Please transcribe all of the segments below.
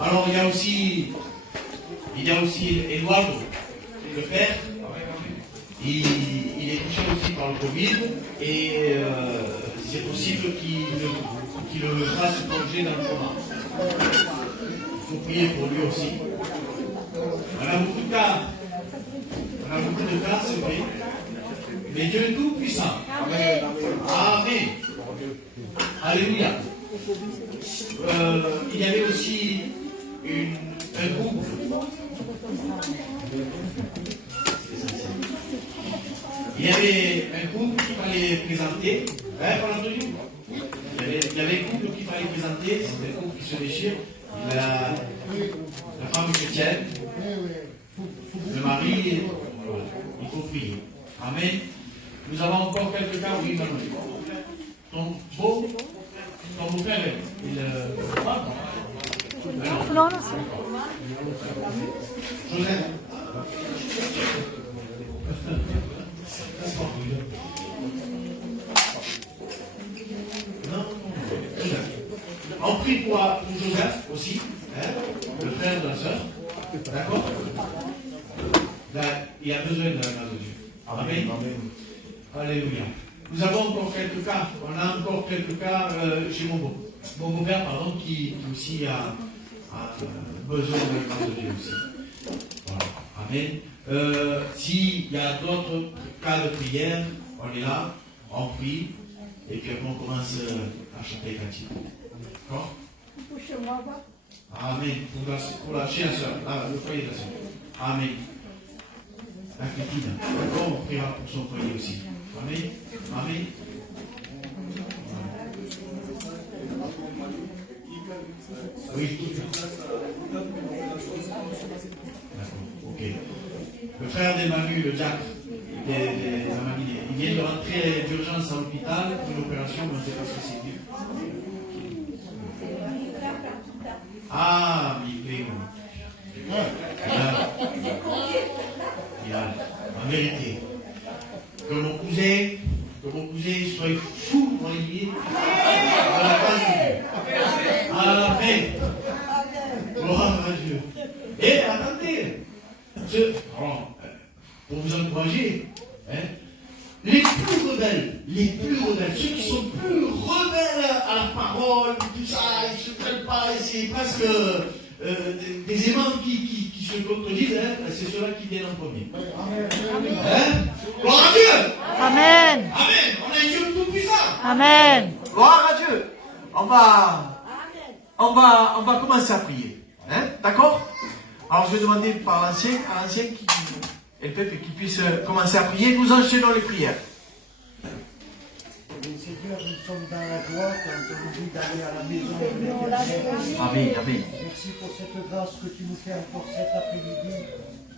Alors il y a aussi Eduardo, le père. Il est touché aussi par le Covid et c'est possible qu'il le fasse plonger dans le coma. Il faut prier pour lui aussi. On a beaucoup de cas. C'est vrai. Mais Dieu est tout puissant. Amen. Amen. Alléluia. Il y avait aussi un couple. Il y avait un couple qu'il fallait présenter. On l'a entendu. Il y avait un couple qu'il fallait présenter. C'est un couple qui se déchire. La femme chrétienne. Le mari. Il faut prier. Amen. Nous avons encore quelques cas. Oui, maman. Ton beau-frère, non, c'est... Joseph. On prie pour Joseph aussi, le frère de la sœur. D'accord? Il a besoin de la grâce de Dieu. Amen. Alléluia. Nous avons encore quelques cas. On a encore quelques cas chez mon beau-père, qui aussi a besoin de la grâce de Dieu aussi. Voilà. Amen. S'il y a d'autres cas de prière, on est là, on prie, et puis après on commence à chanter cantique. D'accord? Amen. Pour la chère sœur, le foyer de la sœur. Amen. La Christine. D'accord, on priera pour son foyer aussi. Amen. Amen. Oui. D'accord, ok. Le frère d'Emmanuel, le Jack, il vient de rentrer d'urgence à l'hôpital pour une opération, mais on ne sait pas ce que c'est. Ah, mais il plaît. En vérité, que mon cousin soit fou noyé dans la grâce de Dieu. Amen. Gloire à Dieu. Et attendez, pour vous encourager, les plus rebelles, ceux qui sont plus rebelles à la parole, tout ça, ils ne se prennent pas, c'est presque des aimants qui se contredisent, c'est ceux-là qui viennent en premier. Amen. Gloire à Dieu. Amen. Amen. On a un Dieu tout puissant. Amen. Gloire à Dieu. On va commencer à prier. D'accord? Alors je vais demander à l'ancien et le peuple qui puisse commencer à prier. Nous enchaînons les prières. Seigneur, nous sommes dans la joie quand on nous dit d'aller à la maison de l'Éternel. Amen, amen. Merci pour cette grâce que tu nous fais encore cet après-midi.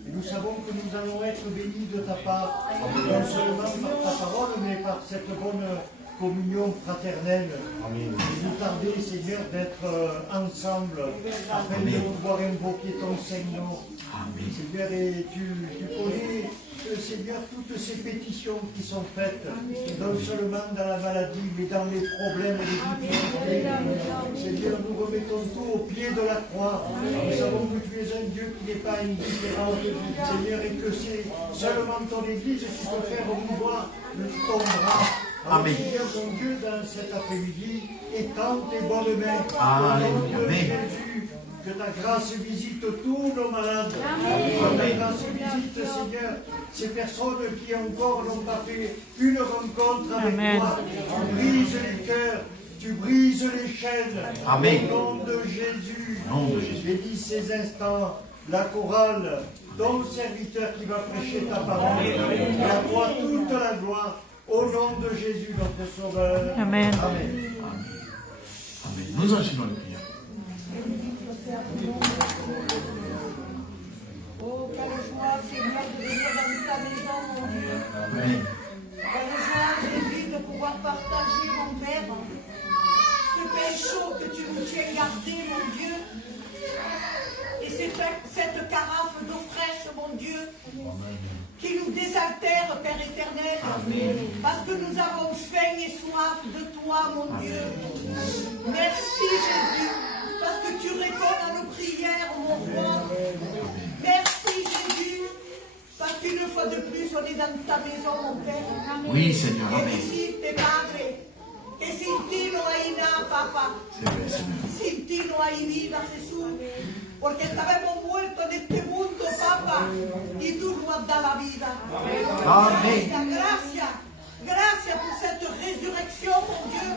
Et nous savons que nous allons être bénis de ta part, non seulement par ta parole, mais par cette bonne communion fraternelle. Amen. Et nous tarder, Seigneur, d'être ensemble afin de pouvoir invoquer ton Seigneur. Amen. Seigneur, et tu connais, Seigneur, toutes ces pétitions qui sont faites, non seulement dans la maladie, mais dans les problèmes et les difficultés. Seigneur, nous remettons tout au pied de la croix. Nous savons que tu es un Dieu qui n'est pas indifférent, Seigneur, et que c'est seulement ton Église qui peut faire mouvoir ton bras. Amen. Seigneur, mon Dieu, dans cet après-midi, étends tes bonnes mains. Amen. Que ta grâce visite tous nos malades. Que ta grâce visite, Seigneur, ces personnes qui encore n'ont pas fait une rencontre avec toi. Tu brises les cœurs, tu brises les chaînes. Amen. Au nom de Jésus. Bénis ces instants, la chorale, ton serviteur qui va prêcher ta parole. Et à toi toute la gloire. Au nom de Jésus, notre Sauveur. Amen. Amen. Amen. Nous enchaînons les prières. Oh, quelle joie, Seigneur, de venir dans ta maison, mon Dieu. Amen. Quelle joie, Jésus, de pouvoir partager, mon Père, ce pain chaud que tu nous tiens gardé, mon Dieu. Et cette carafe d'eau fraîche, mon Dieu, qui nous désaltère, Père éternel. Amen. Parce que nous avons faim et soif de toi, mon Dieu. Merci, Jésus, parce que tu réponds à nos prières. Oui, Seigneur, y amén. decirte, Padre, que sin ti no hay nada, papá. C'est vrai, Seigneur. Sin ti no hay vida, Jesús. Porque estábamos muertos en este mundo, papá, y tú nos has dado la vida. Amén. Gracias, gracias. Gracias pour cette résurrection, mon Dieu.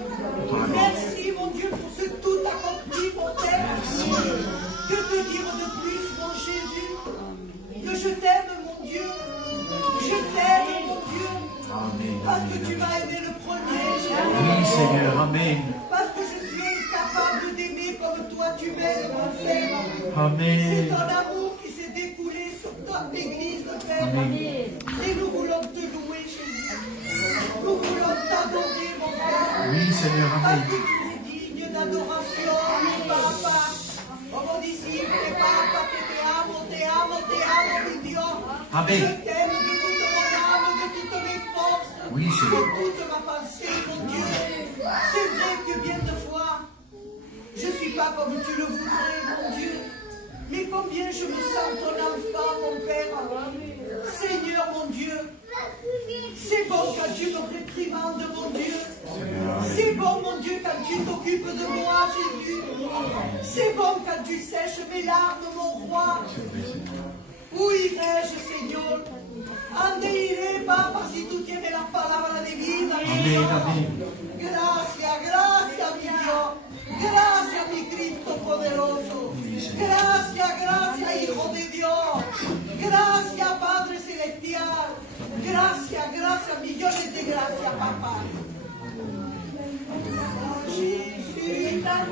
Merci, mon Dieu, pour ce tout accompli, mon Père. Que te dire de plus, mon Jésus? Que je t'aime, mon Dieu. Je t'aime, mon Dieu. Amen. Parce que tu m'as aimé le premier, Jésus. Oui, Seigneur, Amen. Parce que je suis incapable d'aimer comme toi tu m'aimes, mon Père. C'est Amen. ton amour qui s'est découlé sur ton Église, Père. Amen. Et nous voulons te louer, Jésus. Nous voulons t'adorer, mon Père. Oui, Seigneur, Parce Amen. que tu es digne d'adoration, mon Papa. Oh mon disciple, Papa, que te amo, mi Dieu. Amen. Je t'aime de toute mon âme, de toutes mes forces, Oui, Seigneur. de toute ma pensée, mon Dieu. C'est vrai que bien de fois, je ne suis pas comme tu le voudrais, mon Dieu. Mais combien je me sens ton enfant, mon Père. Seigneur, mon Dieu. C'est bon quand tu me réprimandes, mon Dieu. C'est bon, mon Dieu, quand tu t'occupes de moi, Jésus. C'est bon quand tu sèches mes larmes, mon roi. Où irai-je, Señor? ¿Ande iré, Papa, si tú tienes la palabra de vida? Amén, amén. Gracias, gracias, mi Dios. Gracias, mi Cristo poderoso. Gracias, gracias, Hijo de Dios. Gracias, Padre Celestial. Gracias, gracias, millones de gracias, papá. Jésus.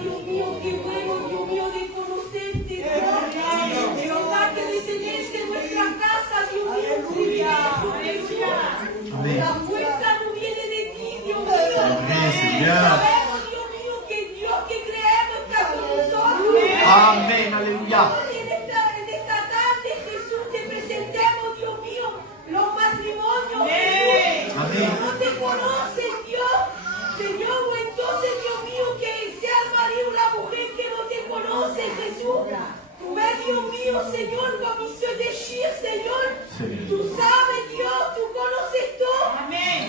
Dios mío, qué bueno, Dios mío, de conocerte, Dios. Verdad que detenerse en nuestra casa, Dios mío, un privilegio, Jesús. Amén. La fuerza no viene de ti, Dios mío. Amén, Señor. Sabemos, Dios mío, que Dios que creemos está con nosotros. Amén, aleluya. En esta tarde, Jesús, te presentemos, Dios mío, los matrimonios, Jesús. Amén. No te conocen, Dios. Señor, o entonces, Dios mío, que sea el marido o la mujer que no te conoce, Jesús. Tú ves, Dios mío, Señor, comme il se déchire, Señor. Tú sabes, Dios, tú conoces todo.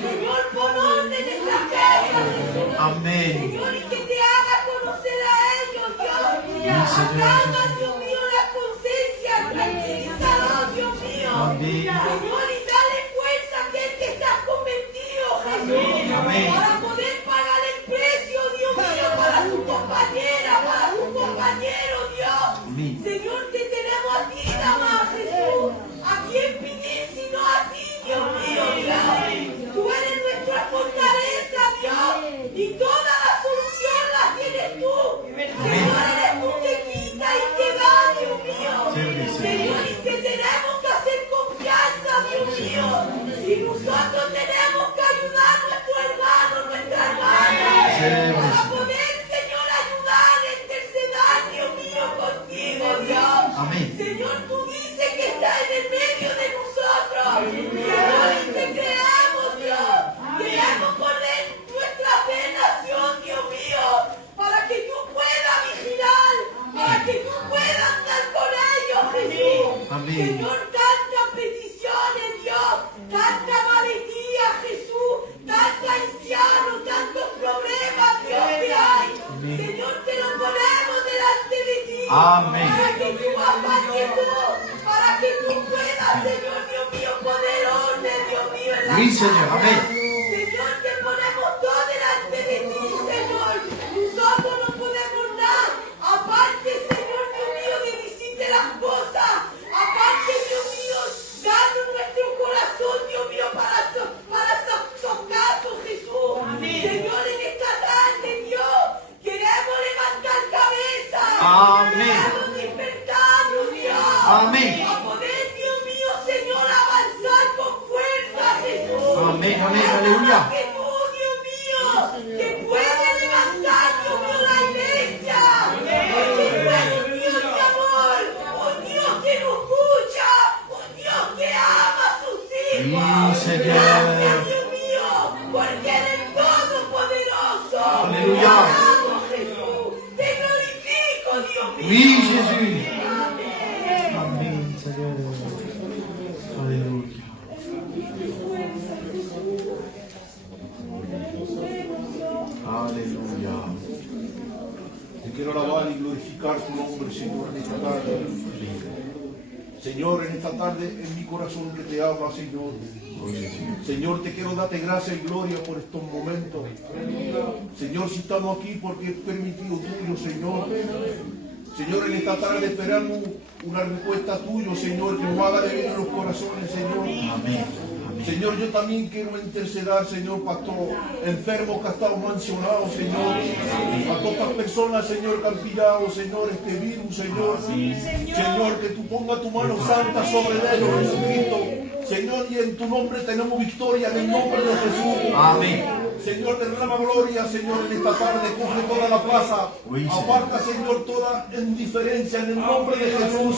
Señor, pon orden en esta casa, Jesús. Amén. Señor, y que te haga conocer a ellos, Dios. Señor. Acalma, Dios mío, la conciencia, tranquilízalos, Dios mío. Amén. Señor, y dale fuerza a aquel que está convertido, Jesús. Amén. Para poder pagar el precio, Dios mío, para su compañera, para su compañero, Dios. Amén. Señor, te tenemos a ti, nada más, Jesús. ¿A quién pedir sino a ti, Dios mío, Dios? Tú eres nuestra fortaleza, Dios. Y toda la solución la tienes tú. Señor, eres tú que quita y que da, Dios mío. Señor, y que tenemos que hacer confianza, Dios mío. Y nosotros tenemos que ayudar a nuestro hermano, nuestra hermana. Para poder, Señor, ayudar, interceder, Dios mío, contigo, Dios. Amén. Señor, tú dices que estás en el medio de nosotros. Señor, y te creamos, Dios. Queremos poner nuestra fe en acción, Dios mío, para que tú puedas vigilar, para que tú puedas andar con ellos, Jesús. Amén. Señor, tantas peticiones, Dios, tanta valentía, Jesús, tantos ancianos, tantos problemas, Dios, que hay. Amén. Señor, te lo ponemos delante de ti. Amén. Para que tú apagues todo, para que tú puedas, Señor, Dios mío, poner orden, Dios mío, en la Oui, casa. Seigneur, amén. Señor, te ponemos todo delante de ti, Señor. Nosotros no podemos dar. Aparte, Señor, Dios mío, de decirte las cosas. Aparte, Dios mío, danos nuestro corazón, Dios mío, para esos casos, Jesús. Señor, en esta tarde, Dios, queremos levantar cabeza. Amén. Queremos despertarnos, Dios. Amén. A poder, Dios mío, Señor, avanzar con fuerza, Jesús. Amén, amén, aleluya. Que tú, Dios mío, que puedes levantar, Dios mío, la iglesia. Porque tú eres un Dios de amor, un Dios que nos escucha, un Dios que ama a sus hijos. Sí, Señor. Gracias, Dios mío, porque eres todopoderoso. Aleluya. Te amo, Jesús. Te glorifico, Dios mío. Oui, Jésus. Amén. Amén, Seigneur. Alléluia. quiero alabar y glorificar tu nombre, Señor, en esta tarde. Señor, en esta tarde en mi corazón que te habla, Señor. Señor, te quiero darte gracias y gloria por estos momentos. Señor, si estamos aquí porque es permitido tuyo, Señor. Señor, en esta tarde esperamos una respuesta tuya, Señor, que nos haga de bien en los corazones, Señor. Amén. Señor, yo también quiero interceder, Señor, para todos enfermos que han estado mencionados, Señor. A todas estas personas, Señor, que han pillado, Señor, este virus, Señor. Señor, que tú pongas tu mano santa sobre ellos, Jesucristo. Señor, y en tu nombre tenemos victoria, en el nombre de Jesús. Amén. Señor, derrama gloria, Señor, en esta tarde. Coge toda la plaza. Aparta, Señor, toda indiferencia en el nombre de Jesús.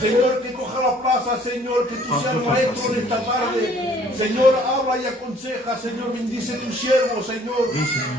Señor, que coja la plaza, Señor, que tú seas maestro en esta tarde. Señor, habla y aconseja, Señor, bendice tu siervo, Señor.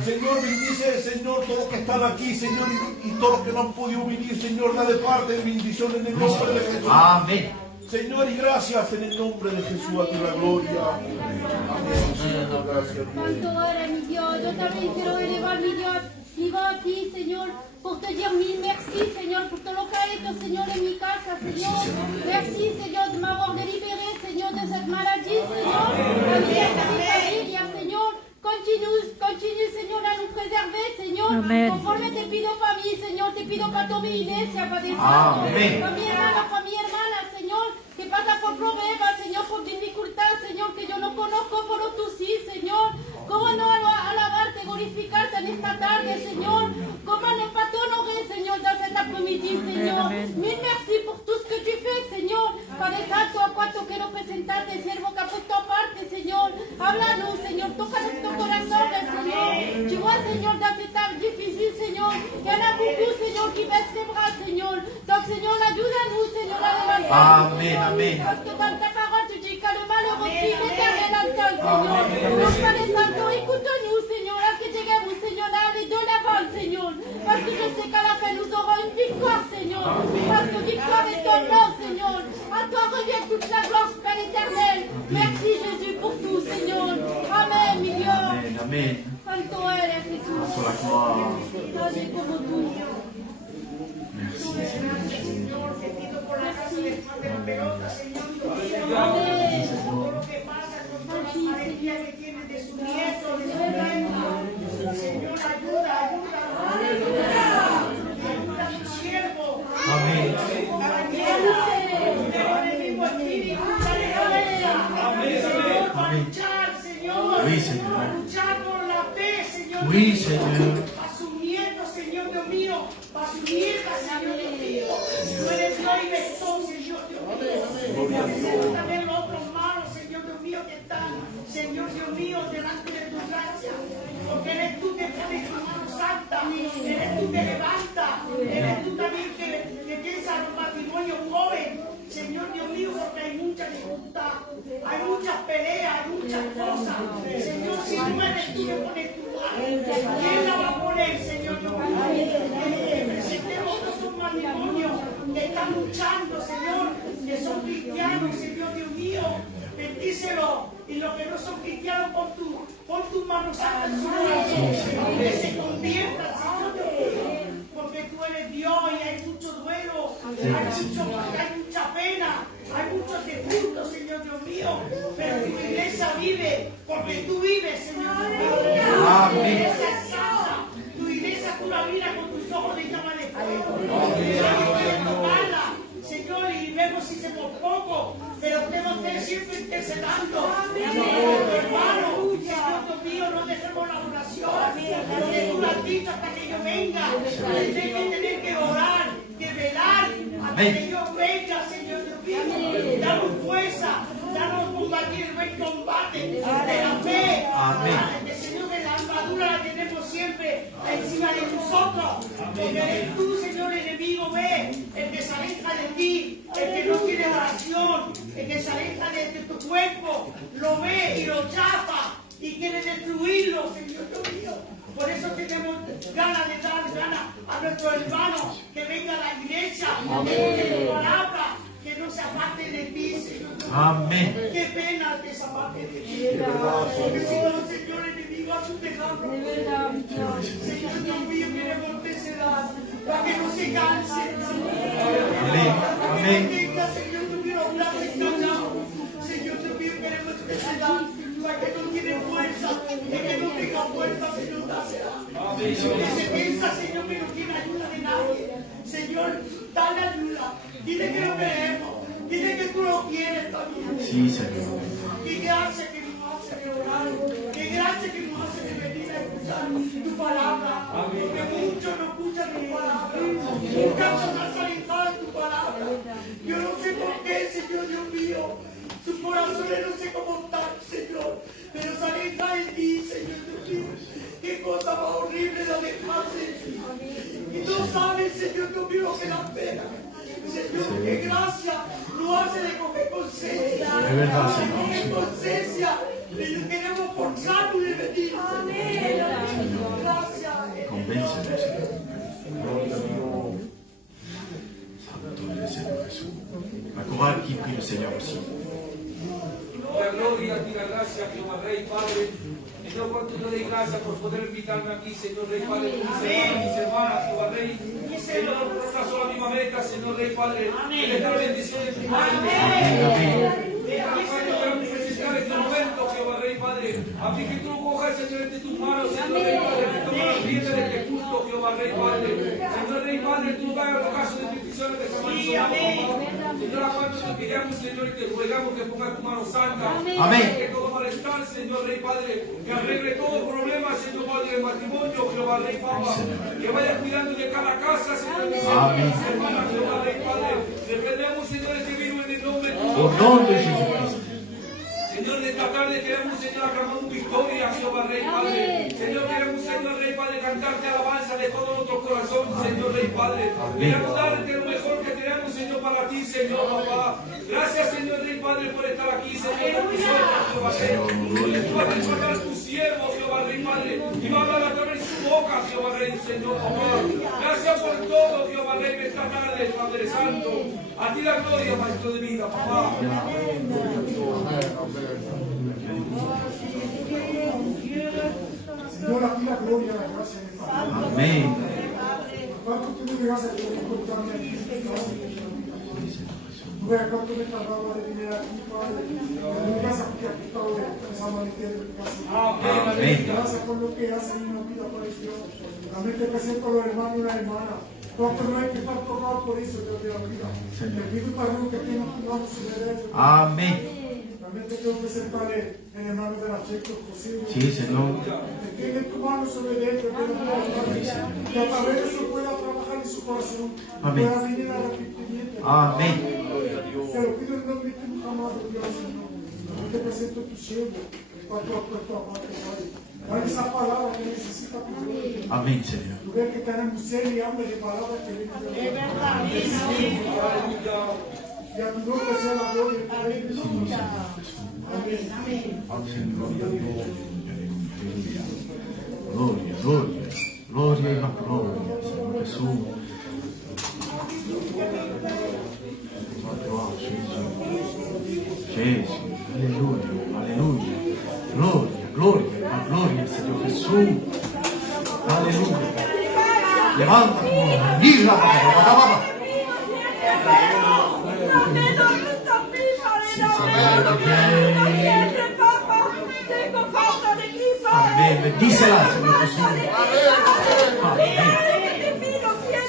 Señor, bendice, Señor, todos los que están aquí, Señor, y todos los que no han podido venir, Señor, da de parte de bendición en el nombre de Jesús. Amén. Señor, y gracias en el nombre de Jesús, a ti la gloria. Amén. Señor, gracias. Santo eres mi Dios, yo también quiero elevar mi Dios vivo a ti, Señor, por te dire mil merci, Señor, por todo lo que ha hecho, Señor, en mi casa, Señor. Merci, Señor, de m'avoir délibéré, Señor, de cette maladie, Señor. A mí y a mi familia, Señor. Continue, Señor, a nous préserver, Señor. Amén. Conforme te pido para mí, Señor, te pido para toda mi iglesia, para santos, para mi hermana, Señor, que pasa por problemas, Señor, por dificultades, Señor, que yo no conozco, pero tú sí, Señor. ¿Cómo no alabarte, glorificarte en esta tarde, Señor? ¿Cómo ne pas t'honorer, Señor, dans cet après-midi, Señor? Mil merci por tout ce que tu fais, Señor. Padre Santo, a cuanto quiero presentarte, siervo que ha puesto aparte, Señor. Háblanos, Señor, toca nuestro corazón, Señor. Tu vois, Señor, dans cet temps difficile, Señor, qu'il y en a beaucoup, Señor, qui baissent les bras, Señor. Donc, Señor, ajuda-nous, Señor, à levanter. Amén, amén. Parce que dans ta parole, tu dis que le malheureux crie l'éternel entend, Señor. Donc, Padre Santo, écoute-nous, Señor, à que lleguemos, Señor, à aller de l'avant, Señor. Parce que je sais qu'à la fin, nous aurons une victoire, Señor. Parce que victoire est ton nom, Señor. À toi revient toute la gloire, Père éternel. Merci, Jésus, pour tout, Señor. Amen, mi Dios. Amén. Amén. Santo eres, Jesús. Por la gloria. Nadie como tú. Merci. Señor, te pido por la casa de pelota, Señor, Amén. todo lo que pasa con toda la alegría que tiene de su nieto, de su reina. Señor, ayuda a tu siervo. Amén. Para luchar, Señor. Oui, Señor. Para luchar por la fe, Señor. Oui, Señor. Para sus nietos, Señor Dios mío. Para sus nietas, Señor Dios mío. Tú eres Dios y bendito, Señor Dios mío. Necesito también los otros malos, Señor Dios mío, que están, Señor Dios mío, delante de tu gracia. Porque eres tú que pones tu mano santa. Eres tú que levantas. Eres tú también que piensas en los matrimonios jóvenes. Señor Dios mío, porque hay mucha dificultad, hay muchas peleas, hay muchas cosas. Señor, si no eres tú que pones tu mano, ¿quién la va a poner, Señor Dios mío? Presentemos todos esos matrimonios que están luchando, Señor, que son cristianos, Señor Dios mío. Bendícelo. Y los que no son cristianos, pon tus manos santas en su corazón, que se conviertan, Señor Dios mío. Porque tú eres Dios y hay mucho duelo, hay mucha pena, hay muchos disgustos, Señor Dios mío. Pero tu iglesia vive, porque tú vives, Señor Dios mío. Tu iglesia es santa, tu iglesia tú la miras con tus ojos de llama de fuego. Puedes tomarla, Señor, y vemos si se por poco, pero tenemos que ir siempre intercedando. Hermano, Señor Dios mío, no dejemos la oración, porque tú lo has dicho hasta que yo venga. Tendré que tener que orar, que velar, hasta que yo venga, Señor Dios mío. Danos fuerza, danos combatir el buen combate de la fe. El Señor, de la armadura la tenemos siempre encima de nosotros. Porque eres tú, Señor enemigo, ve, el que se aleja de ti, el que no tiene oración, el que se aleja de tu cuerpo, lo ve y lo chafa y quiere destruirlo, Señor Dios mío. Por eso tenemos ganas de dar ganas a nuestros hermanos que vengan a la iglesia, que tu palabra, que no se aparte de ti, Señor. Amén. Qué pena que se aparte de ti. Porque si no, Señor enemigo, a su tejado. Señor Dios mío, queremos necesidad para que no se canse. Amén. Amén. Venga, Señor Dios mío, hablarse callado. Señor Dios mío, queremos necesidad para que no tiene fuerza. Y que no tenga fuerza, Señor, dásela. Que se piensa, Señor, que no tiene ayuda de nadie. Señor, dale ayuda. Dile que lo queremos. Dile que tú lo quieres también. Sí, Señor. Y gracias que nos hace de orar. Que gracias que nos hace de venir a escuchar tu palabra. Porque muchos no escuchan tu palabra. Muchas personas salen mal tu palabra. Yo no sé por qué, Señor Dios mío. Sus corazones no sé cómo están, Señor. Pero salen mal en ti, Señor Dios mío. Qué cosa más horrible la dejarse en ti. Y no sabes, Señor Dios mío, que la pena. Señor, qué gracia lo hace de coger conciencia. Es verdad, Señor. Coger conciencia. Y queremos forzarnos de venir. Gracias. Convéncenos, Señor. Santo es el Señor Jesús. La chorale qui prie le Seigneur aussi. La gloria a ti, la gracia, Jehová Rey, Padre. Señor, cuánto te doy gracias por poder invitarme aquí, Señor Rey, Padre, con mis hermanas, Jehová Rey. Señor, por una sola misma meta, Señor Rey, Padre, que le da la bendición de tu Padre. Queremos presentar este momento, Jehová Rey, Padre, a fin que tú lo cojas, Señor, entre tus manos, Señor Rey, Padre, que toma las riendas de este culto, Jehová Rey, Padre. Señor Rey, Padre, tú no hagas caso de peticiones de esta mano. Señor, a cuanto te pidamos, Señor, y te ruegamos que pongas tu mano santa. Amén. Que todo malestar, Señor Rey, Padre, que arregle todo problema, Señor Padre, del matrimonio, Jehová Rey, Papa. Que vaya cuidando de cada casa, Señor, de Amén. hermanas, Jehová Rey, Padre. Reprendemos, Señor, este virus en el nombre de tu Au nom de Jésus-Christ. Señor, de esta tarde queremos, Señor, aclamar tu victoria, Jehová Rey, Padre. Señor, queremos, Señor Rey, Padre, cantarte alabanza de todo nuestro corazón, Señor Rey, Padre. Queremos darte lo mejor que tenemos, Señor, para ti, Señor, papá. Gracias, Señor Rey, Padre, por estar aquí, Señor, con nosotros, Jehová Rey. Tú vas a exhortar a tu siervo, Jehová Rey, Padre, y va a hablar a través de su boca, Jehová Rey, Señor, papá. Gracias por todo, Jehová Rey, esta tarde, Padre Santo. A ti la gloria, Maestro de vida, papá. Señor, a ti la gloria, la gracia de Padre. Amén. ¿Cuánto tú me vas a encontrarme aquí? Tú ves cuánto me tardaba de venir aquí, Padre. En mi casa, porque aquí estaba de esa manera en mi casa. Amén. Gracias por lo que haces en mi vida, Padre Dios. También te presento a los hermanos y las hermanas. Porque no hay que estar tocado por eso, Dios de la vida. Te pido para que tengan tu mano su derecho. Amén. También te quiero presentarle el hermano de la Checo José. Sí, Señor. Que tiene tu mano sobre él, que a través de eso pueda trabajar en su corazón. Amén. Pueda venir al arrepentimiento. Amén. Te lo pido en nombre de tu amado Dios, Señor. Yo te presento tu siervo, para tu apuesto aparte, Padre. Dale esa palabra que necesita tu gloria. Amén, Señor. Tú ves que tenemos sed y hambre de palabras que vienen de Dios. Y a tu nombre sea la gloria. Aleluya. Amén. Gloria, gloria, gloria y más gloria, Señor Jesús. Gloria, Jesús. Jesús, aleluya, aleluya. Gloria, gloria, más gloria, Señor Jesús. Aleluya. Levanta tu mano, mira, papá. Amén. Bendícela, Señor Jesús. Amén.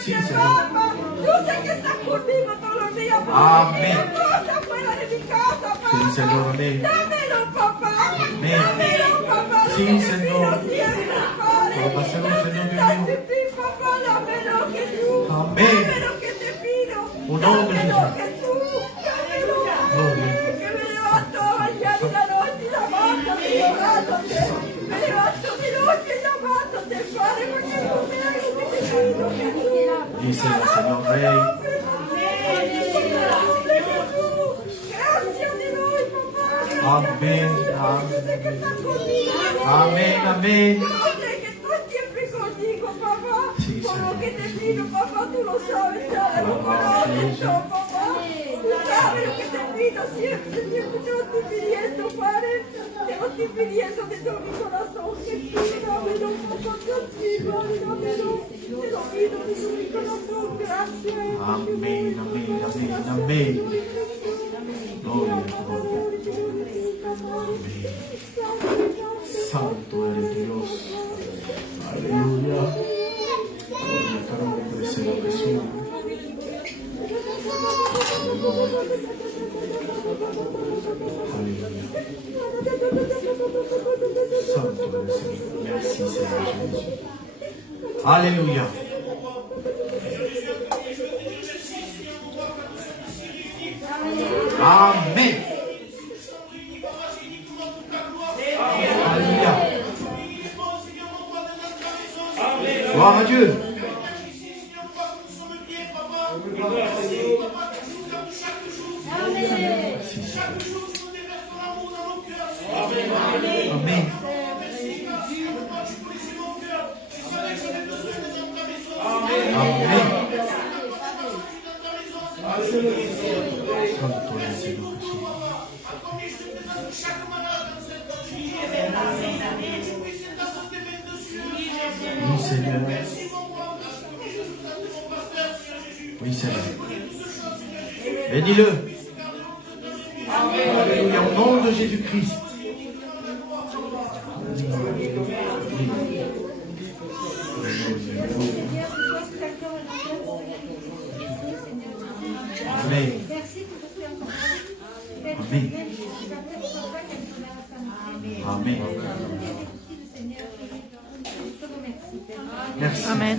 Sí, Señor. Yo sé que estás conmigo todos los días. Amén. Cosas fuera de mi casa, papá. Sí, Señor. Amén. Dámelo, papá. Amén. Dámelo, papá. Sí, Lo que Señor. te pido siempre, Padre. Como va a ser un Señor Dios mío. Dámelo, papá. Dámelo, Jesús. Amén. Dámelo que te pido. Un nombre, Dámelo, Jesús. Jesús. Dámelo. Gloria. Que me levanto a mañana y la noche llamándote y orándote. Me levanto de noche llamándote, Padre, porque tú me hagas lo que te pido, Jesús. Dice el Señor Rey. Amén. Amén, amén. Yo sé que estoy siempre contigo, papá. Sí, Por Señor. lo que te pido, papá, tú lo sabes, sabes lo que Ah, lo sí, hecho, papá. Tú sabes lo que te pido siempre, siempre. Yo estoy pidiendo, Padre. Te lo estoy pidiendo de todo mi corazón. Jesús, dámelo un poco contigo. Dámelo. Te lo pido de todo mi corazón. Gracias. Amén, amén, amén, amén. Gloria a Dios. Santo eres Dios. Aleluya. Gloria al nombre del Señor Jesús. Aleluya. Santo eres el Señor. Merci Seigneur Jésus. Alléluia. Amen. Alléluia. Gloire à Dieu. Amen. Amen. Santo est le Seigneur Jésus. Oui, Seigneur. Oui, Seigneur. Bénis-le. Alléluia. Au nom de Jésus-Christ. Amen. Amen. Amen. Merci. Amen.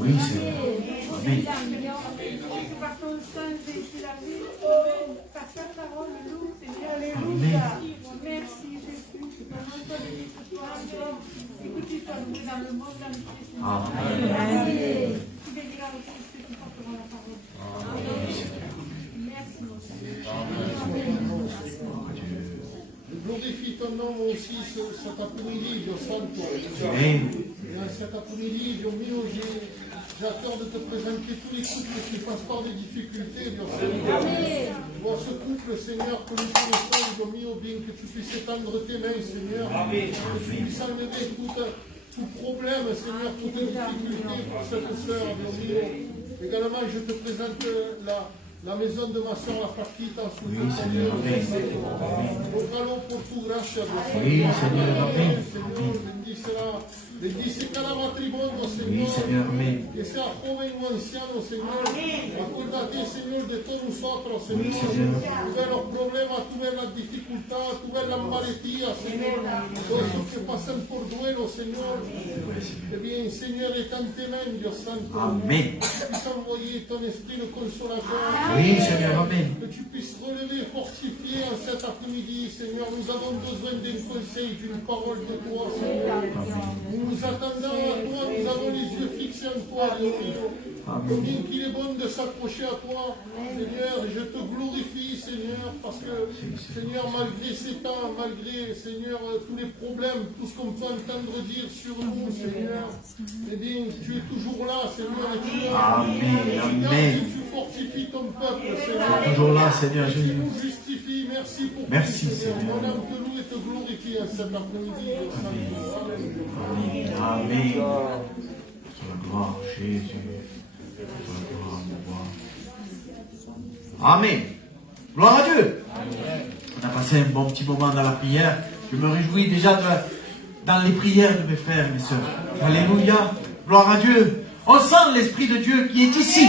Oui, Seigneur. Amen. Glorifie ton nom aussi cet après-midi, Dieu Santo. Amen. Et dans cet après-midi, Dieu mio, j'ai à cœur de te présenter tous les couples qui passent par des difficultés, Dieu Seigneur. Vois ce couple, Seigneur, que nous connaissons, Dieu mio, bien que tu puisses étendre tes mains, Seigneur. Que tu puisses enlever tout problème, Seigneur, toute difficulté pour cette sœur, Dieu mio. Également, je te présente la maison de ma soeur, la Flaquita, sous Oui, Seigneur. Amen. Logralo por tu gracia, Dios. Oui, Seigneur. Amen. Señor, bendice cada matrimonio, Señor. Oui, Seigneur. Amen. Que sea joven o anciano, Señor. Acuérdate, Señor, de todos nosotros, Señor. Oui, Seigneur. Tú ves los problemas, tú ves las dificultades, tú ves las maletías, Señor. Todos esos que pasan por duelo, Señor. Que bien, Señor, et tant t'aimons, Dios Santo. Amen. Que tu puisses envoyer ton esprit de consolation. Oui, Seigneur. Amen. Que tu puisses relever, fortifier en cet après-midi, Seigneur. Nous avons besoin d'un conseil, d'une parole de toi, Seigneur. Nous nous attendons à toi, nous avons les yeux fixés en toi, Dieu mio. Combien qu'il est bon de s'accrocher à toi, Seigneur. Je te glorifie, Seigneur, parce que, Seigneur, malgré ces temps, malgré, Seigneur, tous les problèmes, tout ce qu'on peut entendre dire sur nous, Seigneur, eh bien, tu es toujours là, Seigneur, et tu Amen. tu fortifies ton peuple, Seigneur. Tu es toujours là, Seigneur Tu Jésus. nous justifies, merci pour Merci, tout, Seigneur. Seigneur. Mon âme te loue et te glorifie en cet après-midi, Dieu Saint. Amen. Amen. Sur la gloire, Jésus. Sur la gloire, mon roi. Amen. Gloire à Dieu. On a passé un bon petit moment dans la prière. Je me réjouis déjà dans les prières de mes frères et mes sœurs. Alléluia. Gloire à Dieu. On sent l'Esprit de Dieu qui est ici.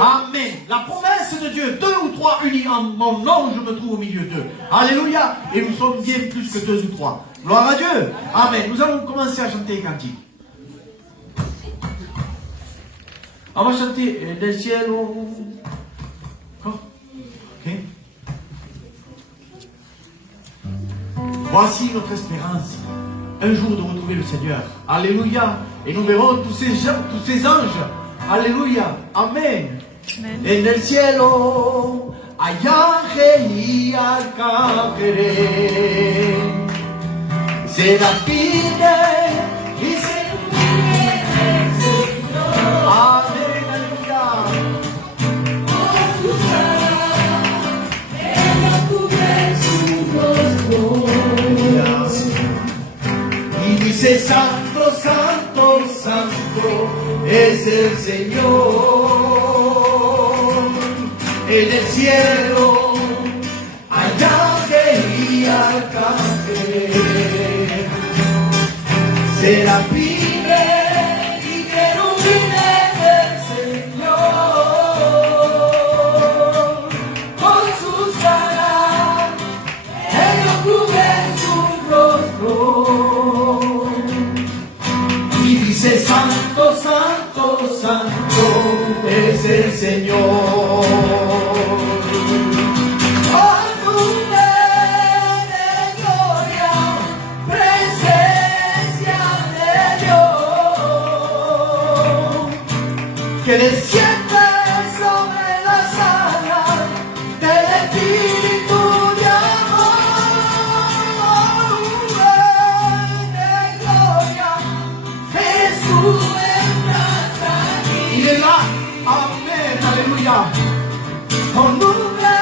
Amen. La promesse de Dieu, 2 ou 3 unis en mon nom, je me trouve au milieu d'eux. Alléluia. Et nous sommes bien plus que 2 ou 3. Gloire à Dieu. Amen. Nous allons commencer à chanter les cantiques. On va chanter des ciels. Ok. Voici notre espérance. Un jour de retrouver le Seigneur. Alléluia. Et nous verrons tous ces anges. Alléluia. Amen. En el cielo hay ángeles y arcángeles. será firme y segura. Amén, aleluya. Con sus alas, ella cubre su rostro. Y dice: Santo, Santo, Santo es el Señor. En el cielo allá que iría arcángel, serafines y querubines del Señor. Con sus alas ellos cubren su rostro. Y dice: Santo, Santo, Santo es el Señor. Oh, nube de gloria, presencia de Dios, que desciende sobre las alas del Espíritu de amor. Nube de gloria, Jesús estás aquí. Y de la amén, aleluya. Con nube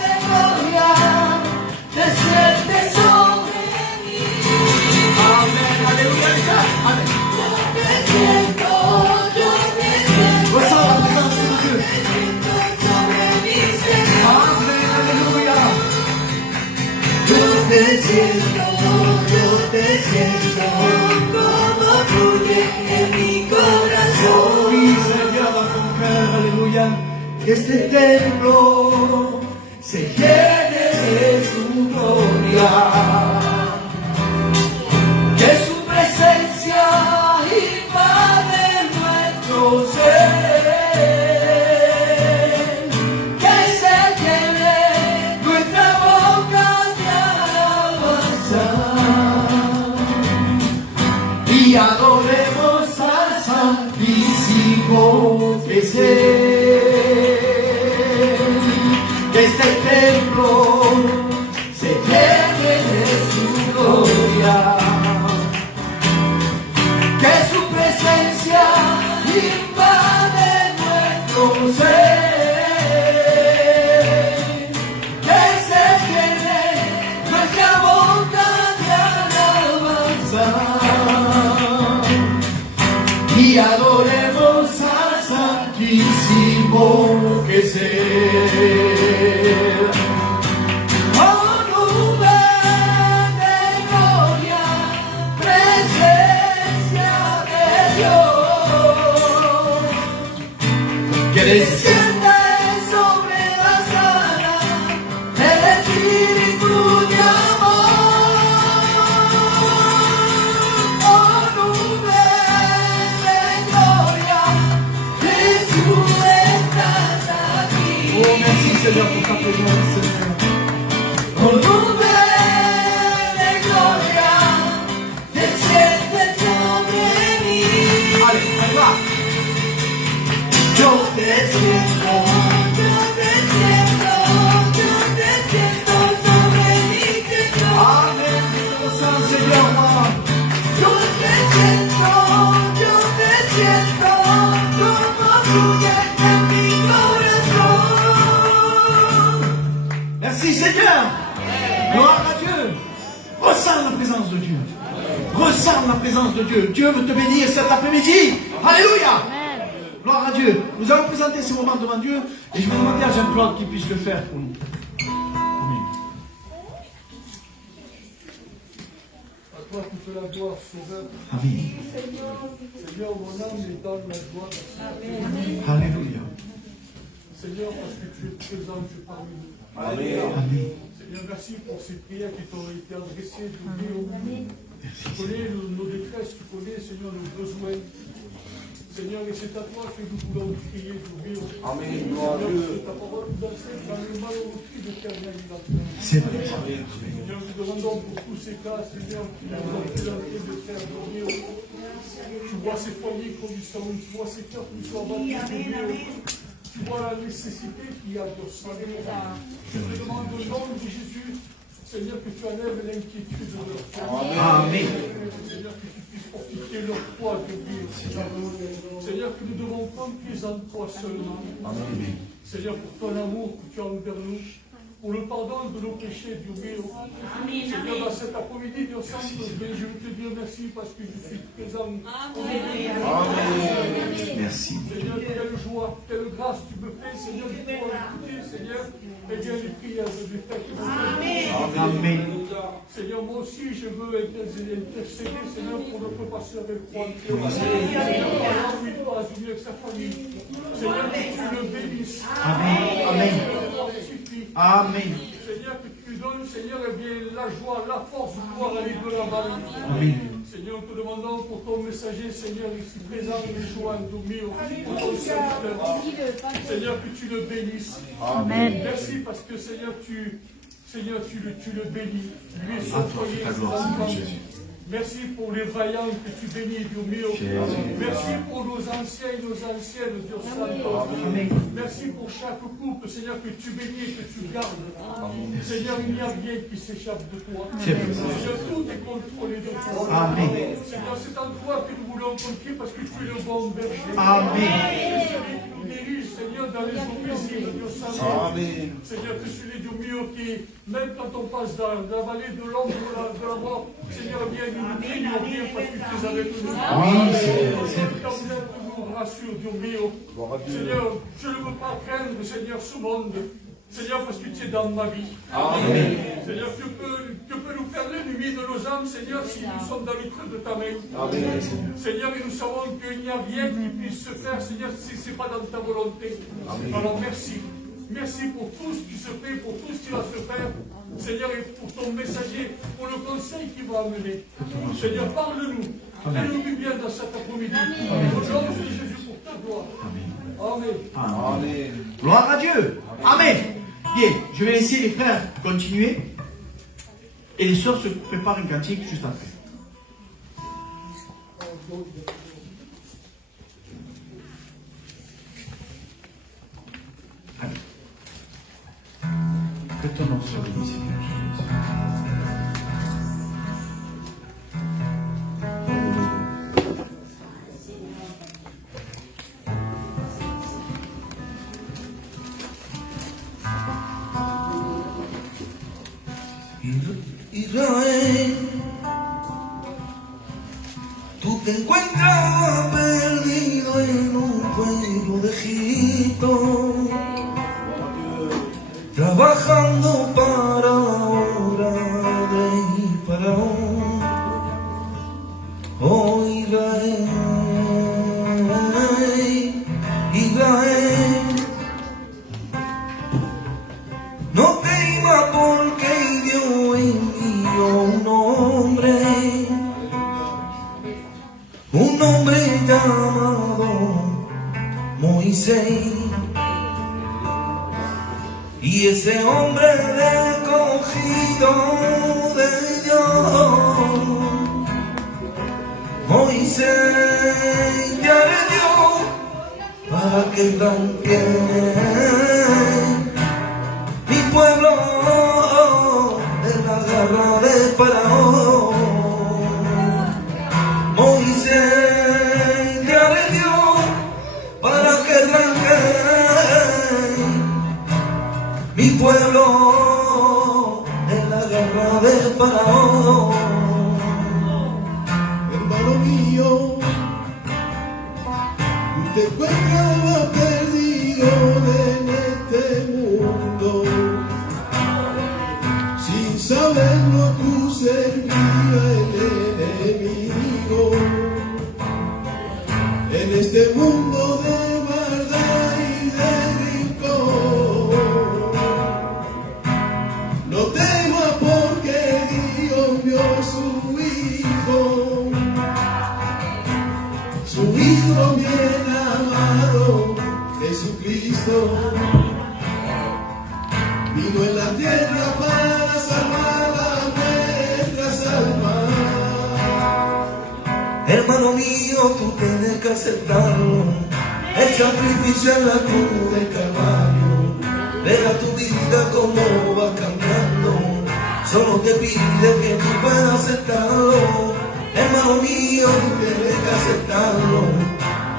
de gloria, desciende sobre mí. Amén, aleluya. Amén. Yo te siento sobre mi Señor. Amén, aleluya. Yo te siento como fluye en mi corazón. Y Señor, aleluya. Que este templo se llene de su gloria. Que su presencia invade nuestro ser. Que se llene nuestra boca de alabanza. Y adoremos al Santísimo que es que este templo se llene de su gloria. Que su presencia invade nuestro ser. Que se llene nuestra boca de alabanza. Y adoremos al Santísimo que es Él. Oh, nube de gloria, presencia de Dios, que desciende sobre las alas del Espíritu de amor. Oh, nube de gloria, Jesús estás aquí. Oh, merci Seigneur pour ta présence, Seigneur. Oh, nube de gloria, desciende sobre mí. Allez, on y va. Yo te siento sobre mi Señor. Amén, Dios Saint Seigneur, moi. Yo te siento como fluye en mi corazón. Merci Seigneur. Gloire à Dieu. Ressens la présence de Dieu. Ressens la présence de Dieu. Dieu veut te bénir cet après-midi. Alléluia. Gloire à Dieu. Nous allons présenter ce moment devant Dieu et je vais demander à Jean-Claude qu'il puisse le faire pour nous. Amen. À toi toute la gloire, Sauveur. Amen. Seigneur, mon âme est dans la joie. Alléluia. Seigneur, parce que tu es présent, tu es parmi nous. Amen. Seigneur, merci pour ces prières qui t'ont été adressées. Tu connais nos détresses, tu connais, Seigneur, nos besoins. Seigneur, et c'est à toi que nous voulons crier, t'ouvrir. Amen. Seigneur, que ta parole nous enseigne dans le malheureux cri d'éternel. C'est vrai. Seigneur, nous demandons pour tous ces cas, Seigneur, qui nous ont présenté de faire dormir. Tu vois ces foyers comme ils sont, tu vois ces cœurs qui sont abattus. Tu vois la nécessité qu'il y a de salut. Je te demande au nom de Jésus, Seigneur, que tu enlèves l'inquiétude de leur cœur. Amen. Seigneur, que tu puisses fortifier leur foi, Seigneur, que nous devons prendre pied en toi seulement. Amen. Seigneur, pour ton amour que tu as envers nous, pour le pardon de nos péchés, Dieu mio. Seigneur, dans cet après-midi, Dieu Saint, je veux te dire merci parce que je suis présent. Amen. Merci. Seigneur, quelle joie, quelle grâce tu me fais, Seigneur, de pouvoir écouter, Seigneur, et bien les prières de fête. Amen. Seigneur, moi aussi, je veux intercéder, Seigneur, pour notre pasteur et croix. Seigneur, pendant qu'il passe avec sa famille. Seigneur, que tu le bénisses. Amen. Amen. Amen. Seigneur, que tu lui donnes, Seigneur, eh bien, la joie, la force de pouvoir aller de l'avant. Amen. Seigneur, nous te demandons pour ton messager, Seigneur, ici présent, les joints, Domio, pour ton serviteur. Seigneur, que tu le bénisses. Amen. Merci parce que, Seigneur, tu le bénis. Lui et son À toi, foyer, c'est ta ses gloire, enfants. Seigneur Jésus. Merci pour les vaillants que tu bénis, Dieu mio. Merci pour nos anciens et nos anciennes, Dieu Saint. Merci pour chaque couple, Seigneur, que tu bénis et que tu gardes. Seigneur, il n'y a rien qui s'échappe de toi. Seigneur, tout est contrôlé de toi. Amen. Seigneur, c'est en toi que nous voulons confier parce que tu es le bon berger. Amen. Tu nous diriges, Seigneur, dans les eaux paisibles, Dieu Saint. Amen. Seigneur, que celui, Dieu mio, qui, même quand on passe dans la vallée de l'ombre de la mort, Seigneur, bien nous craignons bien parce que tu es avec nous. Oui, Seigneur. Seigneur, nous rassure, Dieu mio. Seigneur, je ne veux pas craindre, Seigneur, ce monde. Seigneur, parce que tu es dans ma vie. Amen. Seigneur, que peut nous faire l'ennemi de nos âmes, Seigneur, si nous sommes dans le creux de ta main. Amen. Seigneur, et nous savons qu'il n'y a rien qui puisse se faire, Seigneur, si ce n'est pas dans ta volonté. Alors merci. Merci pour tout ce qui se fait, pour tout ce qui va se faire. Seigneur, et pour ton messager, pour le conseil qu'il va amener. Seigneur, parle-nous. Fais-nous du bien dans cet après-midi. Au nom de Jésus, pour ta gloire. Amen. Amen. Gloire à Dieu. Amen. Bien, je vais laisser les frères continuer. Et les sœurs se préparent un cantique juste après. Allez. Que ton nom soit béni, Seigneur Jésus. Israel, tú te encuentras perdido en un pueblo de Egipto, trabajando para obra de Faraón. Oh Israel, Israel, no temas porque Dios envió un hombre llamado Moisés. Y ese hombre escogido de Dios, Moisés ya le dio para que blanquee mi pueblo de la garra de Faraón. Moisés ya le dio para que blanquee mi pueblo en la guerra de Faraón. Hermano mío, tú te encuentras perdido en este mundo, sin saberlo tú servías el enemigo, en este mundo de maldad y de rincón. No temas porque Dios dio su Hijo bien amado, Jesucristo, vino en la tierra para salvar a nuestras almas. Hermano mío, tú tienes que aceptarlo, el sacrificio en la cruz del Calvario. Verá tu vida cómo va cambiando, solo te pide que tú puedas aceptarlo. Hermano mío, tú tienes que aceptarlo.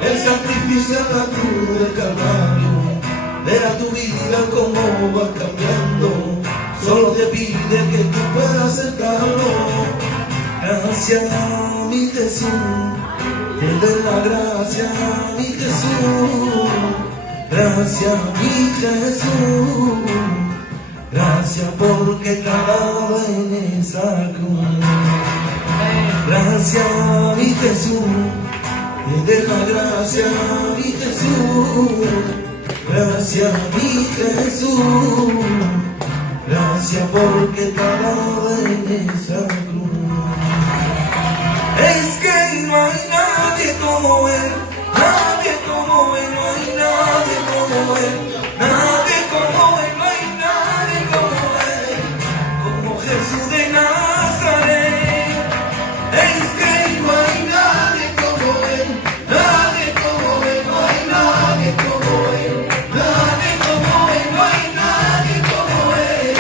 El sacrificio en la cruz del Calvario, verá tu vida como va cambiando. Solo te pide que tú puedas aceptarlo. Gracias mi Jesús, te doy la gracia mi Jesús. Gracias mi Jesús, gracias porque clavado en esa cruz. Gracias mi Jesús, te doy la gracia mi Jesús. Gracias mi Jesús, gracias porque clavado en esa cruz. Es que no hay nadie como Él, nadie como Él, no hay nadie como Él, nadie como Él, no hay nadie como Él, como Jesús de Nazaret. Es que no hay nadie como Él, nadie como Él, no hay nadie como Él, nadie como Él, no hay nadie como Él,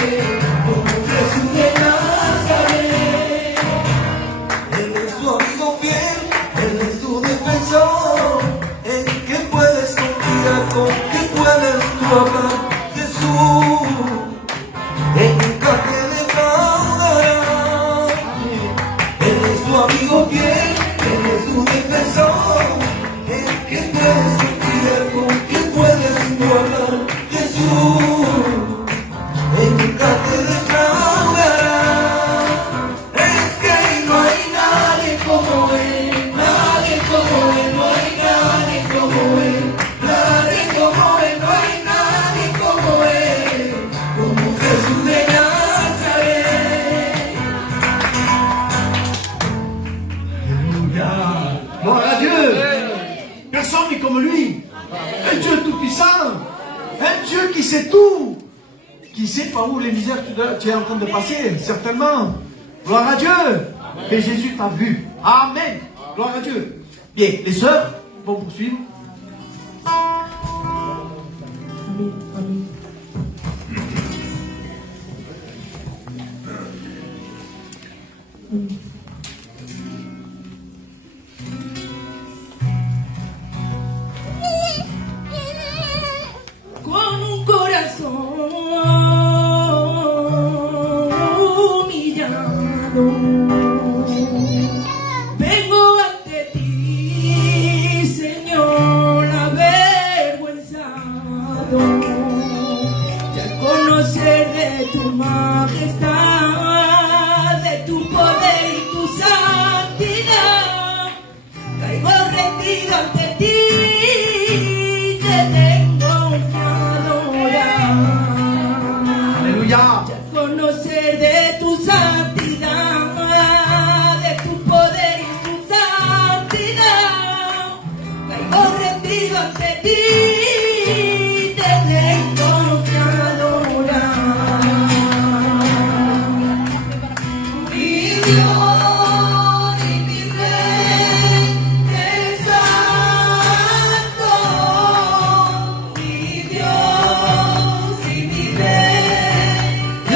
como Jesús de Nazaret. Él es tu amigo fiel, Él es tu defensor, en que puedes confiar, con que puedes tú hablar. Jesús, Él nunca te defraudará. Él es tu amigo fiel, Él es tu defensor, en que puedes confiar, con que puedes tú hablar. Jesús, Él nunca te defraudará. Es que no hay nadie como Él, nadie como Él, no hay nadie como Él, nadie como Él, no hay nadie como Él, como Jesús de Nazaret. Alléluia. Gloire à Dieu. Personne n'est comme lui. Un Dieu tout-puissant. Un Dieu qui sait tout. Qui sait par où les misères tu es en train de passer, certainement. Gloire à Dieu. Et Jésus t'a vu. Amen. Gloire à Dieu. Bien, les sœurs vont poursuivre. Con un corazón humillado, vengo ante ti, Señor, avergüenzado, de conocer de tu majestad, de tu poder y tu santidad. Caigo rendido ante ti, te tengo que adorar. Alléluia. Conocer de tu santidad, de tu poder y tu santidad. Caigo rendido ante ti, te tengo que adorar. Mi Dios y mi Rey, el Santo, mi Dios y mi Rey,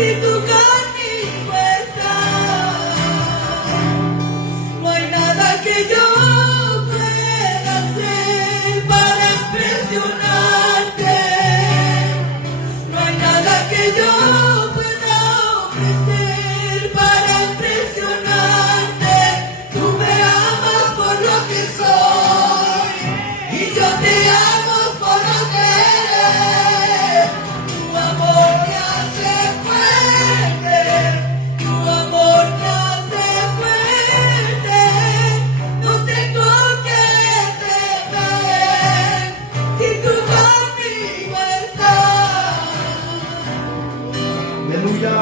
si tú conmigo estás, no hay nada que yo pueda hacer para impresionarte, no hay nada que yo pueda ofrecer para impresionarte. Tú me amas por lo que soy y yo te amo por lo que eres. Tu amor me hace fuerte, tu amor me hace fuerte. No tengo que temer si tú conmigo estás. Alléluia.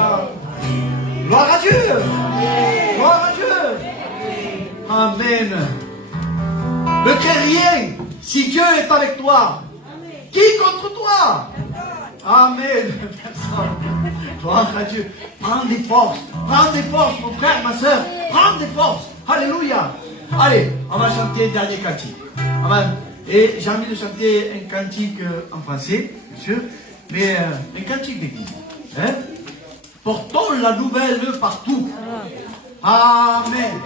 Gloire à Dieu. Gloire à Dieu. Amen. Ne crains rien si Dieu est avec toi. Qui contre toi? Amen. Personne. Gloire à Dieu. Prends des forces. Prends des forces, mon frère, ma soeur. Prends des forces. Alléluia. Allez, on va chanter le dernier cantique. Amen. Et j'ai envie de chanter un cantique en français, bien sûr, mais un cantique d'église. Hein? Portons la nouvelle partout. Amen.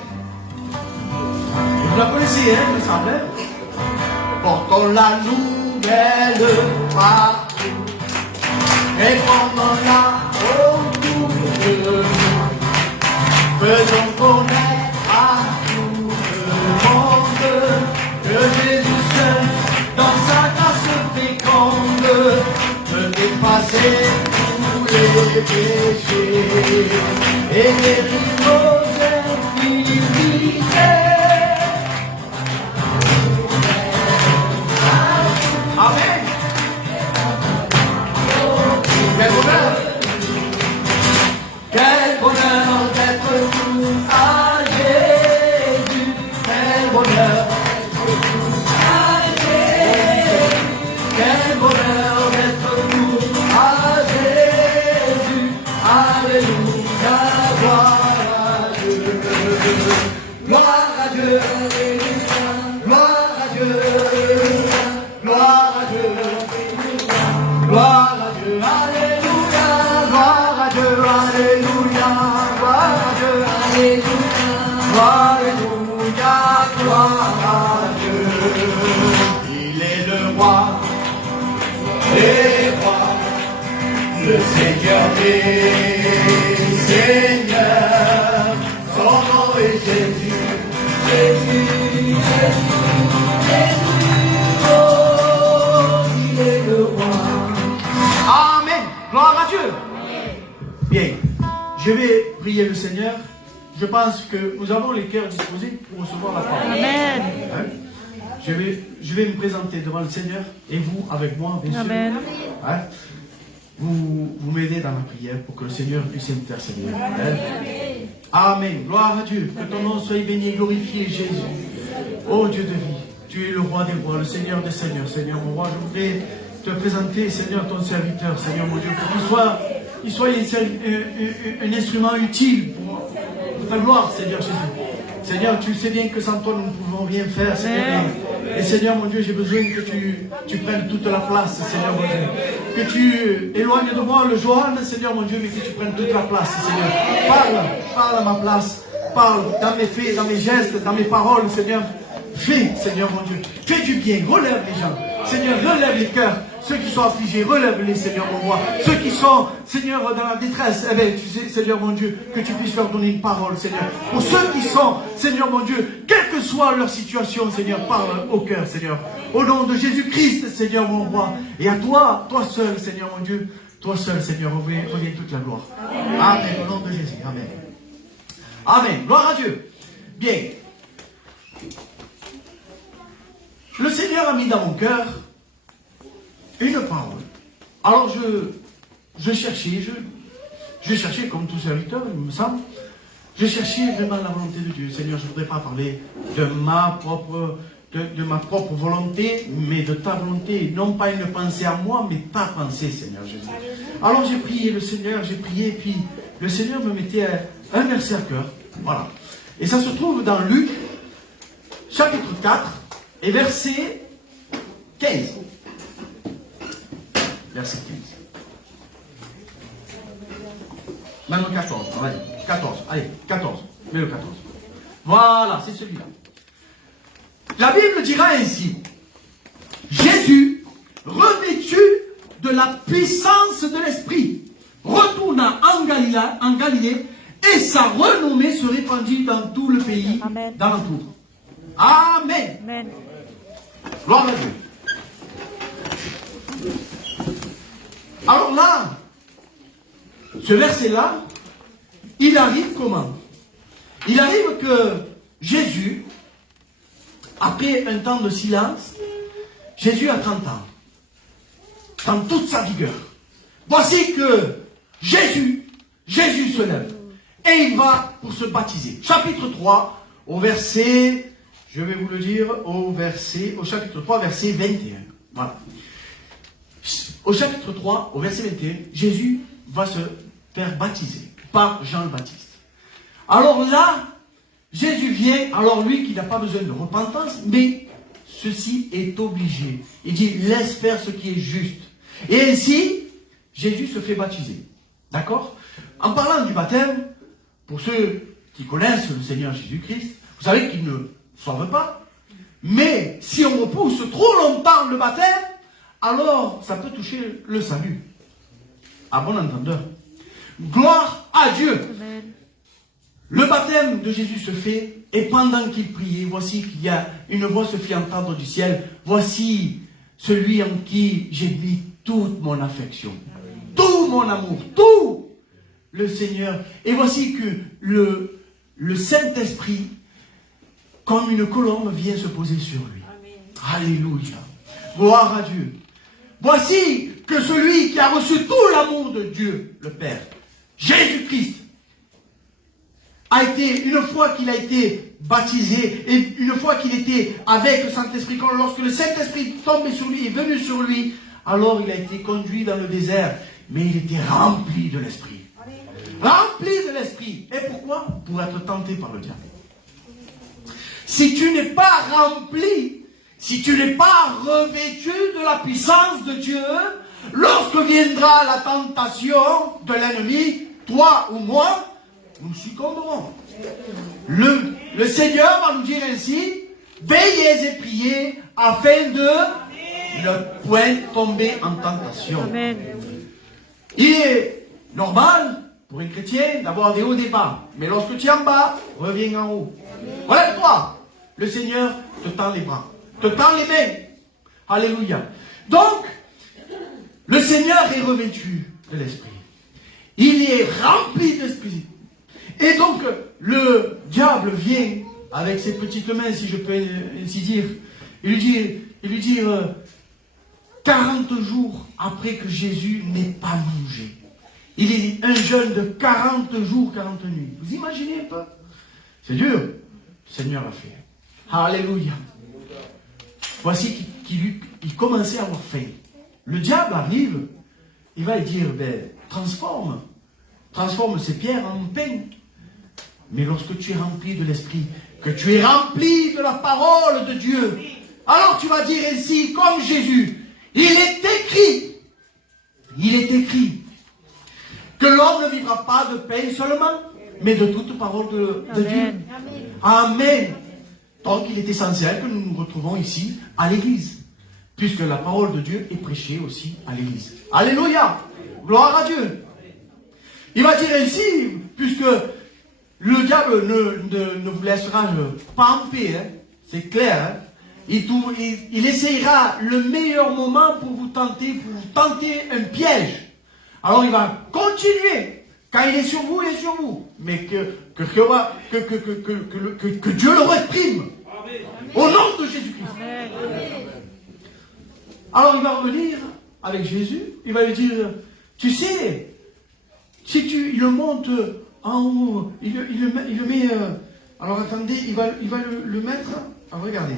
Vous la connaissez, hein, il me semble. Hein? Portons la nouvelle partout. Répandons-la autour de nous. Faisons connaître à tout le monde que Jésus seul, dans sa grâce féconde, peut effacer tous les péchés et guérir nos infirmités. Amen. Quel bonheur! Quel bonheur d'être tous à Jésus! Quel bonheur! Quel bonheur d'être tous à Jésus! Alléluia! Gloire à Dieu! Gloire à Dieu! Gloire à Dieu! Gloire à Dieu! Gloire à Dieu! Alléluia! Gloire à Dieu! Alléluia! Gloire à Dieu! Alléluia! Alléluia! Gloire à Dieu! Il est le roi des rois, le Seigneur des seigneurs. Son nom est Jésus, Jésus, Jésus, Jésus. Oh, il est le roi. Amen. Gloire à Dieu. Bien, je vais prier le Seigneur. Je pense que nous avons les cœurs disposés pour recevoir la parole. Amen. Hein? Je vais me présenter devant le Seigneur et vous avec moi, bien sûr. Amen. Hein? Vous m'aidez dans la prière pour que le Seigneur puisse intercéder. Hein? Amen. Gloire à Dieu. Que ton nom soit béni et glorifié, Jésus. Oh Dieu de vie, tu es le roi des rois, le Seigneur des seigneurs. Seigneur mon roi, je voudrais te présenter, Seigneur, ton serviteur, Seigneur mon Dieu, pour qu'il soit un instrument utile pour ta gloire, Seigneur Jésus. Seigneur, tu sais bien que sans toi, nous ne pouvons rien faire, Seigneur. Et Seigneur, mon Dieu, j'ai besoin que tu prennes toute la place, Seigneur, mon Dieu. Que tu éloignes de moi le Johan, Seigneur, mon Dieu, mais que tu prennes toute la place, Seigneur. Parle à ma place. Parle dans mes faits, dans mes gestes, dans mes paroles, Seigneur. Fais, Seigneur, mon Dieu. Fais du bien. Relève les gens. Seigneur, relève les cœurs. Ceux qui sont affligés, relève-les, Seigneur, mon roi. Ceux qui sont, Seigneur, dans la détresse, eh bien, tu sais, Seigneur, mon Dieu, que tu puisses leur donner une parole, Seigneur. Pour ceux qui sont, Seigneur, mon Dieu, quelle que soit leur situation, Seigneur, parle au cœur, Seigneur. Au nom de Jésus-Christ, Seigneur, mon roi. Et à toi, toi seul, Seigneur, mon Dieu, toi seul, Seigneur, reviens toute la gloire. Amen. Au nom de Jésus. Amen. Amen. Gloire à Dieu. Bien. Le Seigneur a mis dans mon cœur une parole. Alors je cherchais comme tout serviteur, il me semble, je cherchais vraiment la volonté de Dieu. Seigneur, je ne voudrais pas parler de ma propre volonté, mais de ta volonté. Non pas une pensée à moi, mais ta pensée, Seigneur Jésus. Alors j'ai prié le Seigneur, j'ai prié, puis le Seigneur me mettait un verset à cœur. Voilà. Et ça se trouve dans Luc, chapitre 4, et verset 15. Verset 15. Maintenant 14, allez, 14, allez, 14, mets le 14. Voilà, c'est celui-là. La Bible dira ainsi, Jésus, revêtu de la puissance de l'Esprit, retourna en Galilée, et sa renommée se répandit dans tout le pays d'alentour. Amen. Amen. Gloire à Dieu. Alors là, ce verset-là, il arrive comment? Il arrive que Jésus, après un temps de silence, Jésus a 30 ans, dans toute sa vigueur. Voici que Jésus se lève, et il va pour se baptiser. Chapitre 3, au verset, je vais vous le dire, au chapitre 3, verset 21. Voilà. Au chapitre 3, au verset 21, Jésus va se faire baptiser par Jean le Baptiste. Alors là, Jésus vient, alors lui qui n'a pas besoin de repentance, mais ceci est obligé. Il dit, laisse faire ce qui est juste. Et ainsi, Jésus se fait baptiser. D'accord? En parlant du baptême, pour ceux qui connaissent le Seigneur Jésus-Christ, vous savez qu'il ne sauve pas. Mais si on repousse trop longtemps le baptême, alors ça peut toucher le salut. À bon entendeur. Gloire à Dieu. Amen. Le baptême de Jésus se fait, et pendant qu'il priait, voici qu'il y a une voix se fit entendre du ciel. Voici celui en qui j'ai mis toute mon affection, tout mon amour, tout le Seigneur. Et voici que le Saint-Esprit, comme une colombe, vient se poser sur lui. Alléluia. Gloire à Dieu. Voici que celui qui a reçu tout l'amour de Dieu, le Père, Jésus-Christ, a été, une fois qu'il a été baptisé, et une fois qu'il était avec le Saint-Esprit, lorsque le Saint-Esprit tombait sur lui, est venu sur lui, alors il a été conduit dans le désert, mais il était rempli de l'Esprit. Rempli de l'Esprit. Et pourquoi? Pour être tenté par le diable. Si tu n'es pas rempli, si tu n'es pas revêtu de la puissance de Dieu, lorsque viendra la tentation de l'ennemi, toi ou moi, nous succomberons. Le Seigneur va nous dire ainsi, veillez et priez afin de ne point tomber en tentation. Amen. Il est normal pour un chrétien d'avoir des hauts et des bas. Mais lorsque tu es en bas, reviens en haut. Relève-toi. Le Seigneur te tend les bras, te tend les mains. Alléluia. Donc, le Seigneur est revêtu de l'Esprit. Il est rempli d'Esprit. Et donc, le diable vient avec ses petites mains, si je peux ainsi dire. Il lui dit 40 jours après que Jésus n'ait pas mangé. Il est un jeûne de 40 jours, 40 nuits. Vous imaginez un peu? C'est dur. Le Seigneur l'a fait. Alléluia. Voici qu'il commençait à avoir faim. Le diable arrive, il va lui dire, transforme ces pierres en pain. Mais lorsque tu es rempli de l'Esprit, que tu es rempli de la parole de Dieu, alors tu vas dire ainsi, comme Jésus, il est écrit, que l'homme ne vivra pas de pain seulement, mais de toute parole de Dieu. Amen. Donc il est essentiel que nous nous retrouvons ici à l'église, puisque la parole de Dieu est prêchée aussi à l'église. Alléluia. Gloire à Dieu. Il va dire ainsi, puisque le diable ne vous laissera pas en paix, hein. C'est clair. Hein. Il essayera le meilleur moment pour vous tenter un piège. Alors il va continuer. Quand il est sur vous, il est sur vous. Mais que Dieu le réprime. Au nom de Jésus-Christ. Alors il va revenir avec Jésus. Il va lui dire, tu sais, si il le monte en haut, il le met... alors attendez, il va le mettre... Alors regardez.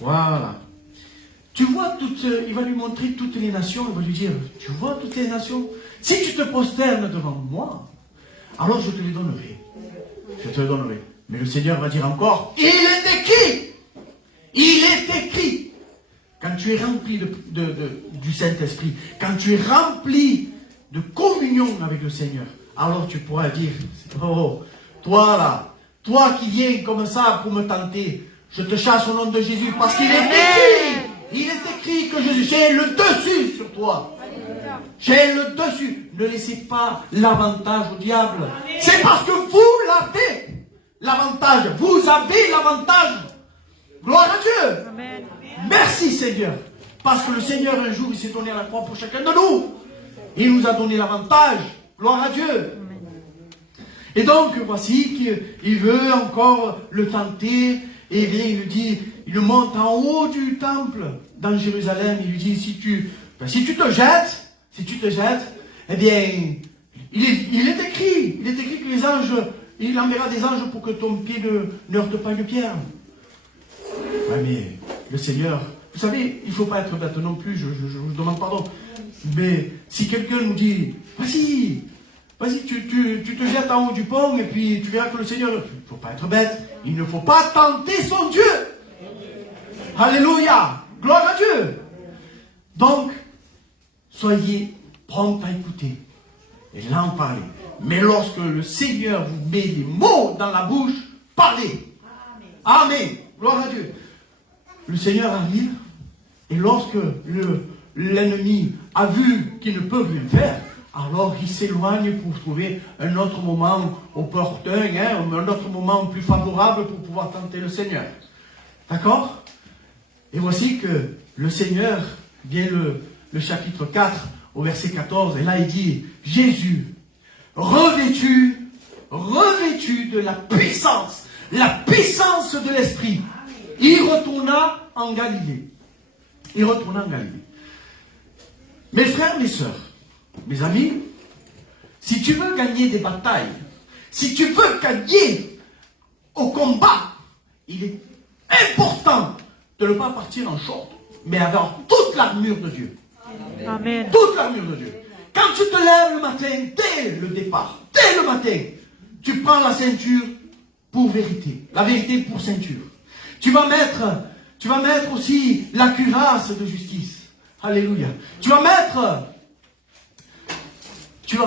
Voilà. Tu vois il va lui montrer toutes les nations. Il va lui dire, tu vois toutes les nations? Si tu te prosternes devant moi, alors je te les donnerai. Je te les donnerai. Mais le Seigneur va dire encore, il est écrit. Il est écrit. Quand tu es rempli du Saint-Esprit, quand tu es rempli de communion avec le Seigneur, alors tu pourras dire, oh, toi là, toi qui viens comme ça pour me tenter, je te chasse au nom de Jésus, parce qu'il est écrit que j'ai le dessus sur toi. J'ai le dessus. Ne laissez pas l'avantage au diable. C'est parce que vous l'avez, l'avantage. Vous avez l'avantage. Gloire à Dieu. Amen. Merci Seigneur. Parce que le Seigneur un jour, il s'est donné à la croix pour chacun de nous. Il nous a donné l'avantage. Gloire à Dieu. Et donc, voici qu'il veut encore le tenter. Et bien, il lui dit, il le monte en haut du temple dans Jérusalem. Il lui dit, si tu te jettes, eh bien, il est écrit que les anges, il enverra des anges pour que ton pied ne heurte pas une pierre. Ouais, mais le Seigneur, vous savez, il ne faut pas être bête non plus, je vous demande pardon. Mais si quelqu'un nous dit, vas-y, tu te jettes en haut du pont et puis tu verras que le Seigneur, il ne faut pas être bête, il ne faut pas tenter son Dieu. Alléluia, gloire à Dieu. Donc, soyez prompts à écouter et là en parler. Mais lorsque le Seigneur vous met des mots dans la bouche, parlez. Amen. Gloire à Dieu. Le Seigneur arrive et lorsque l'ennemi a vu qu'il ne peut rien faire, alors il s'éloigne pour trouver un autre moment opportun, un autre moment plus favorable pour pouvoir tenter le Seigneur. D'accord? Et voici que le Seigneur vient le chapitre 4 au verset 14, et là il dit, Jésus, revêtu de la puissance de l'Esprit, il retourna en Galilée. Mes frères, mes sœurs, mes amis, si tu veux gagner des batailles, si tu veux gagner au combat, il est important de ne pas partir en short, mais avoir toute l'armure de Dieu. Amen. Toute l'armure de Dieu. Quand tu te lèves le matin, dès le départ, dès le matin, tu prends la ceinture pour vérité. La vérité pour ceinture. Tu vas mettre aussi la cuirasse de justice. Alléluia. Tu vas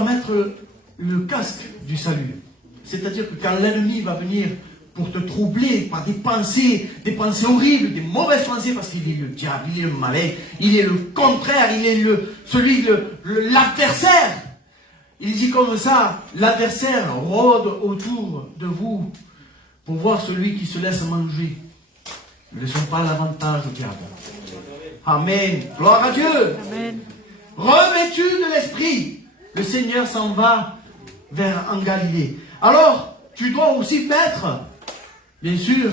mettre le casque du salut. C'est-à-dire que quand l'ennemi va venir pour te troubler par des pensées horribles, des mauvaises pensées, parce qu'il est le diable, il est le malin, il est le contraire, il est l'adversaire. Il dit comme ça, l'adversaire rôde autour de vous pour voir celui qui se laisse manger. Ne laissons pas l'avantage au diable. Amen. Gloire à Dieu. Amen. Revêtu de l'Esprit, le Seigneur s'en va en Galilée. Alors, tu dois aussi mettre, bien sûr,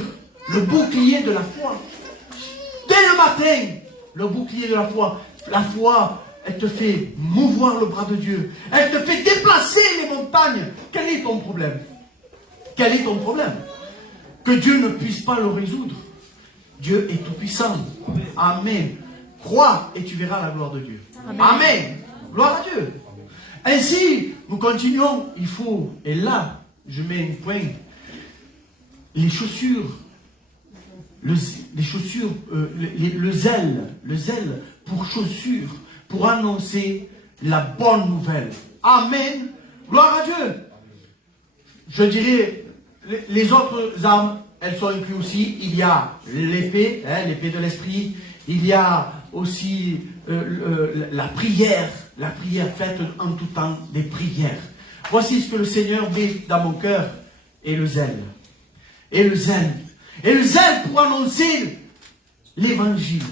le bouclier de la foi. Dès le matin, le bouclier de la foi. La foi, elle te fait mouvoir le bras de Dieu. Elle te fait déplacer les montagnes. Quel est ton problème? Quel est ton problème? Que Dieu ne puisse pas le résoudre. Dieu est tout puissant. Amen. Crois et tu verras la gloire de Dieu. Amen. Amen. Gloire à Dieu. Ainsi, nous continuons. Il faut, et là, je mets un point. Les chaussures, le zèle pour chaussures, pour annoncer la bonne nouvelle. Amen. Gloire à Dieu. Je dirais, les autres armes, elles sont incluses aussi. Il y a l'épée, l'épée de l'esprit. Il y a aussi la prière faite en tout temps, des prières. Voici ce que le Seigneur met dans mon cœur. Et le zèle. Et le zèle pour annoncer l'évangile.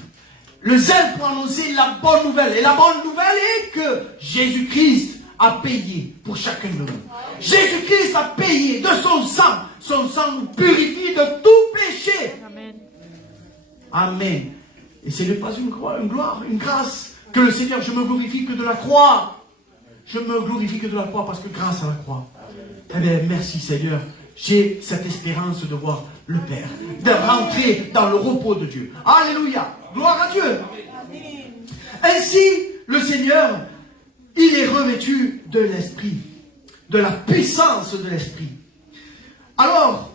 Le zèle pour annoncer la bonne nouvelle. Et la bonne nouvelle est que Jésus-Christ a payé pour chacun de nous. Jésus-Christ a payé de son sang. Son sang nous purifie de tout péché. Amen. Amen. Et ce n'est pas une gloire, une grâce. Que le Seigneur, je me glorifie que de la croix. Je me glorifie que de la croix parce que grâce à la croix. Eh bien, merci Seigneur. J'ai cette espérance de voir le Père, de rentrer dans le repos de Dieu. Alléluia. Gloire à Dieu. Ainsi, le Seigneur, il est revêtu de l'Esprit, de la puissance de l'Esprit. Alors,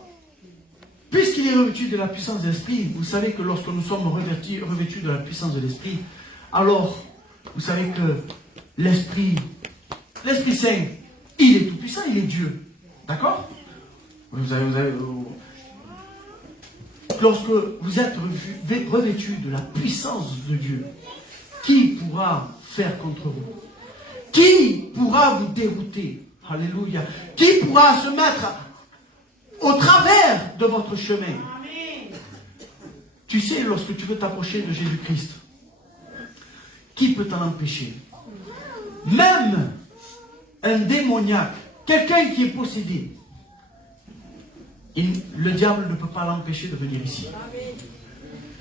puisqu'il est revêtu de la puissance de l'Esprit, vous savez que lorsque nous sommes revêtus de la puissance de l'Esprit, alors, vous savez que l'Esprit Saint, Il est tout puissant, il est Dieu. D'accord? Lorsque vous êtes revêtu de la puissance de Dieu, qui pourra faire contre vous? Qui pourra vous dérouter? Alléluia. Qui pourra se mettre au travers de votre chemin? Tu sais, lorsque tu veux t'approcher de Jésus-Christ, qui peut t'en empêcher? Même un démoniaque, quelqu'un qui est possédé, le diable ne peut pas l'empêcher de venir ici.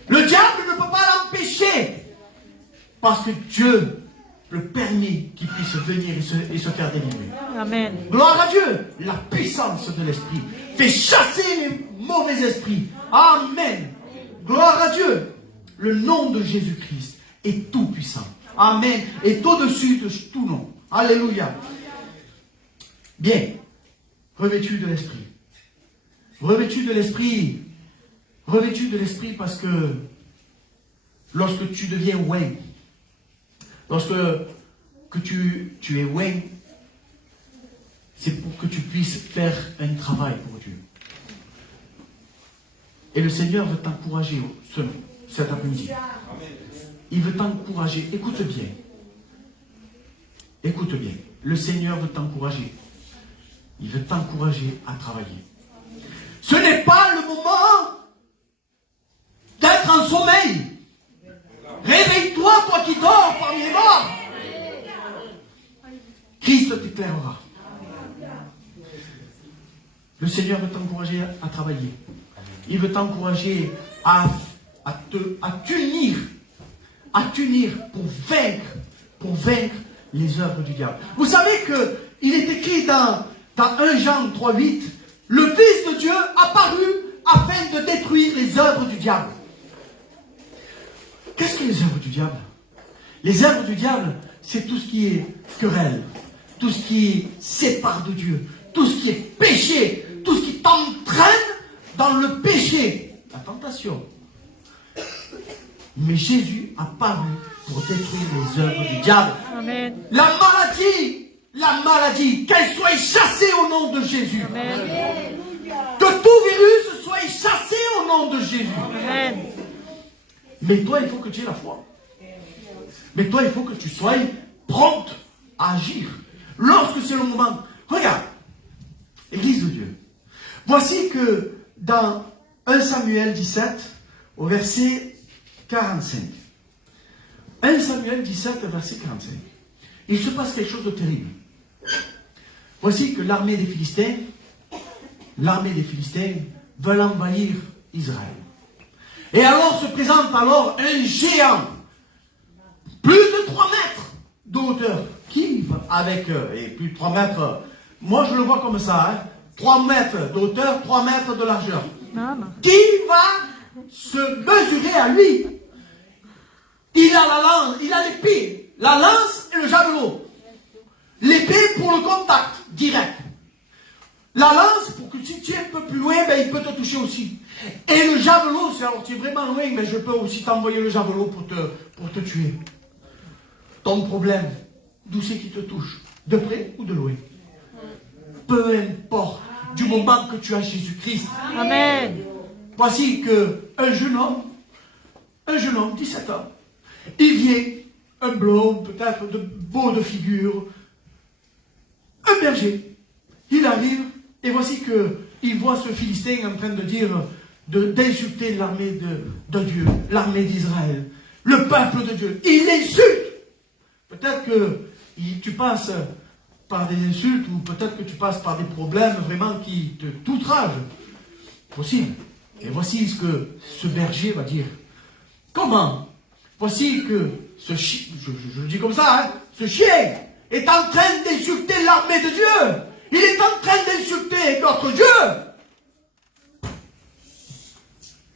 Le diable ne peut pas l'empêcher, parce que Dieu le permet qu'il puisse venir et se faire délivrer. Amen. Gloire à Dieu. La puissance de l'esprit fait chasser les mauvais esprits. Amen. Gloire à Dieu. Le nom de Jésus-Christ est tout puissant. Amen. Est au-dessus de tout nom. Alléluia. Bien. Revêtu de l'esprit. Revêtu de l'esprit. Revêtu de l'esprit parce que lorsque tu deviens oint, lorsque tu es oint, c'est pour que tu puisses faire un travail pour Dieu. Et le Seigneur veut t'encourager cet après-midi. Il veut t'encourager. Écoute bien. Écoute bien. Le Seigneur veut t'encourager. Il veut t'encourager à travailler. Ce n'est pas le moment d'être en sommeil. Réveille-toi, toi qui dors parmi les morts. Christ t'éclairera. Le Seigneur veut t'encourager à travailler. Il veut t'encourager à t'unir pour vaincre les œuvres du diable. Vous savez qu'il est écrit dans 1 Jean 3,8, le Fils de Dieu apparut afin de détruire les œuvres du diable. Qu'est-ce que les œuvres du diable? Les œuvres du diable, c'est tout ce qui est querelle, tout ce qui sépare de Dieu, tout ce qui est péché, tout ce qui t'entraîne dans le péché, la tentation. Mais Jésus a paru pour détruire les œuvres du diable. Amen. La maladie, qu'elle soit chassée au nom de Jésus. Amen. Que tout virus soit chassé au nom de Jésus. Amen. Mais toi, il faut que tu aies la foi. Mais toi, il faut que tu sois prompte à agir. Lorsque c'est le moment. Regarde, Église de Dieu. Voici que dans 1 Samuel 17, au verset 45. 1 Samuel 17, verset 45. Il se passe quelque chose de terrible. Voici que l'armée des Philistins veulent envahir Israël. Et alors se présente un géant, plus de 3 mètres de hauteur, qui va avec, et plus de 3 mètres, moi je le vois comme ça, 3 mètres de hauteur, 3 mètres de largeur, qui va se mesurer à lui. Il a la lance, il a l'épée, la lance et le javelot. L'épée pour le contact direct. La lance, pour que si tu es un peu plus loin, ben, il peut te toucher aussi. Et le javelot, c'est alors tu es vraiment loin, mais je peux aussi t'envoyer le javelot pour te tuer. Ton problème, d'où c'est qui te touche? De près ou de loin? Peu importe, du moment que tu as Jésus-Christ. Amen. Voici qu'un jeune homme, 17 ans, il vient, un blond, peut-être beau de figure, un berger. Il arrive, et voici qu'il voit ce Philistin en train de dire, d'insulter l'armée de Dieu, l'armée d'Israël, le peuple de Dieu. Il l'insulte. Peut-être que tu passes par des insultes, ou peut-être que tu passes par des problèmes vraiment qui t'outragent. Possible. Et voici ce que ce berger va dire. Comment? Voici que ce chien, je le dis comme ça, ce chien est en train d'insulter l'armée de Dieu. Il est en train d'insulter notre Dieu.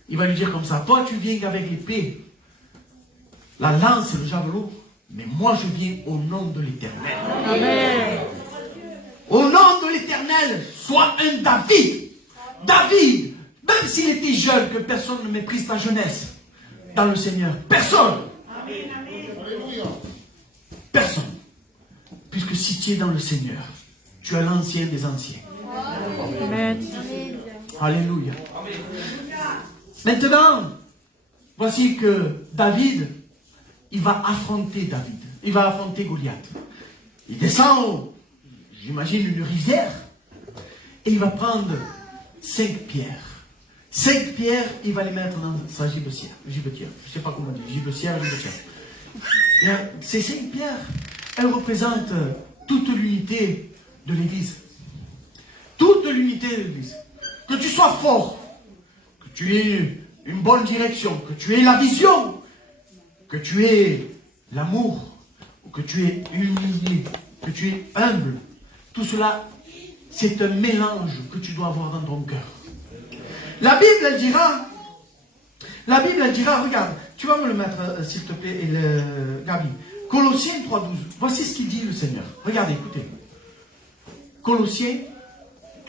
Il va lui dire comme ça, toi tu viens avec l'épée, la lance et le javelot, mais moi je viens au nom de l'Éternel. Amen. Au nom de l'Éternel, sois un David. David, même s'il était jeune, que personne ne méprise ta jeunesse dans le Seigneur. Personne. Personne. Puisque si tu es dans le Seigneur, tu es l'ancien des anciens. Amen. Alléluia. Maintenant, voici que David, il va affronter David. Il va affronter Goliath. Il descend, j'imagine, une rivière. Et il va prendre 5 pierres. 5 pierres, il va les mettre dans sa gibetière. Je ne sais pas comment dire. Gibetière. Et ces 5 pierres, elles représentent toute l'unité de l'Église. Toute l'unité de l'Église. Que tu sois fort, que tu aies une bonne direction, que tu aies la vision, que tu aies l'amour, que tu es humilié, que tu es humble. Tout cela, c'est un mélange que tu dois avoir dans ton cœur. La Bible, elle dira, regarde, tu vas me le mettre, s'il te plaît, Gabi. Colossiens 3.12, voici ce qu'il dit le Seigneur. Regardez, écoutez. Colossiens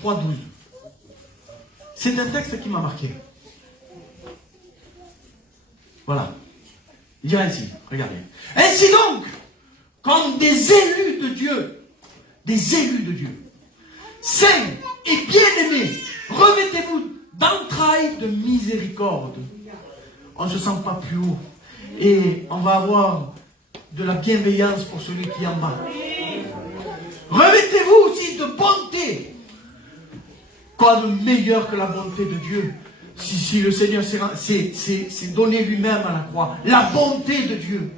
3.12. C'est un texte qui m'a marqué. Voilà. Il dira ainsi, regardez. Ainsi donc, comme des élus de Dieu, saints et bien-aimés, revêtez-vous d'entrailles de miséricorde. On ne se sent pas plus haut. Et on va avoir de la bienveillance pour celui qui est en bas. Revêtez-vous aussi de bonté. Quoi de meilleur que la bonté de Dieu? Si le Seigneur s'est donné lui-même à la croix. La bonté de Dieu.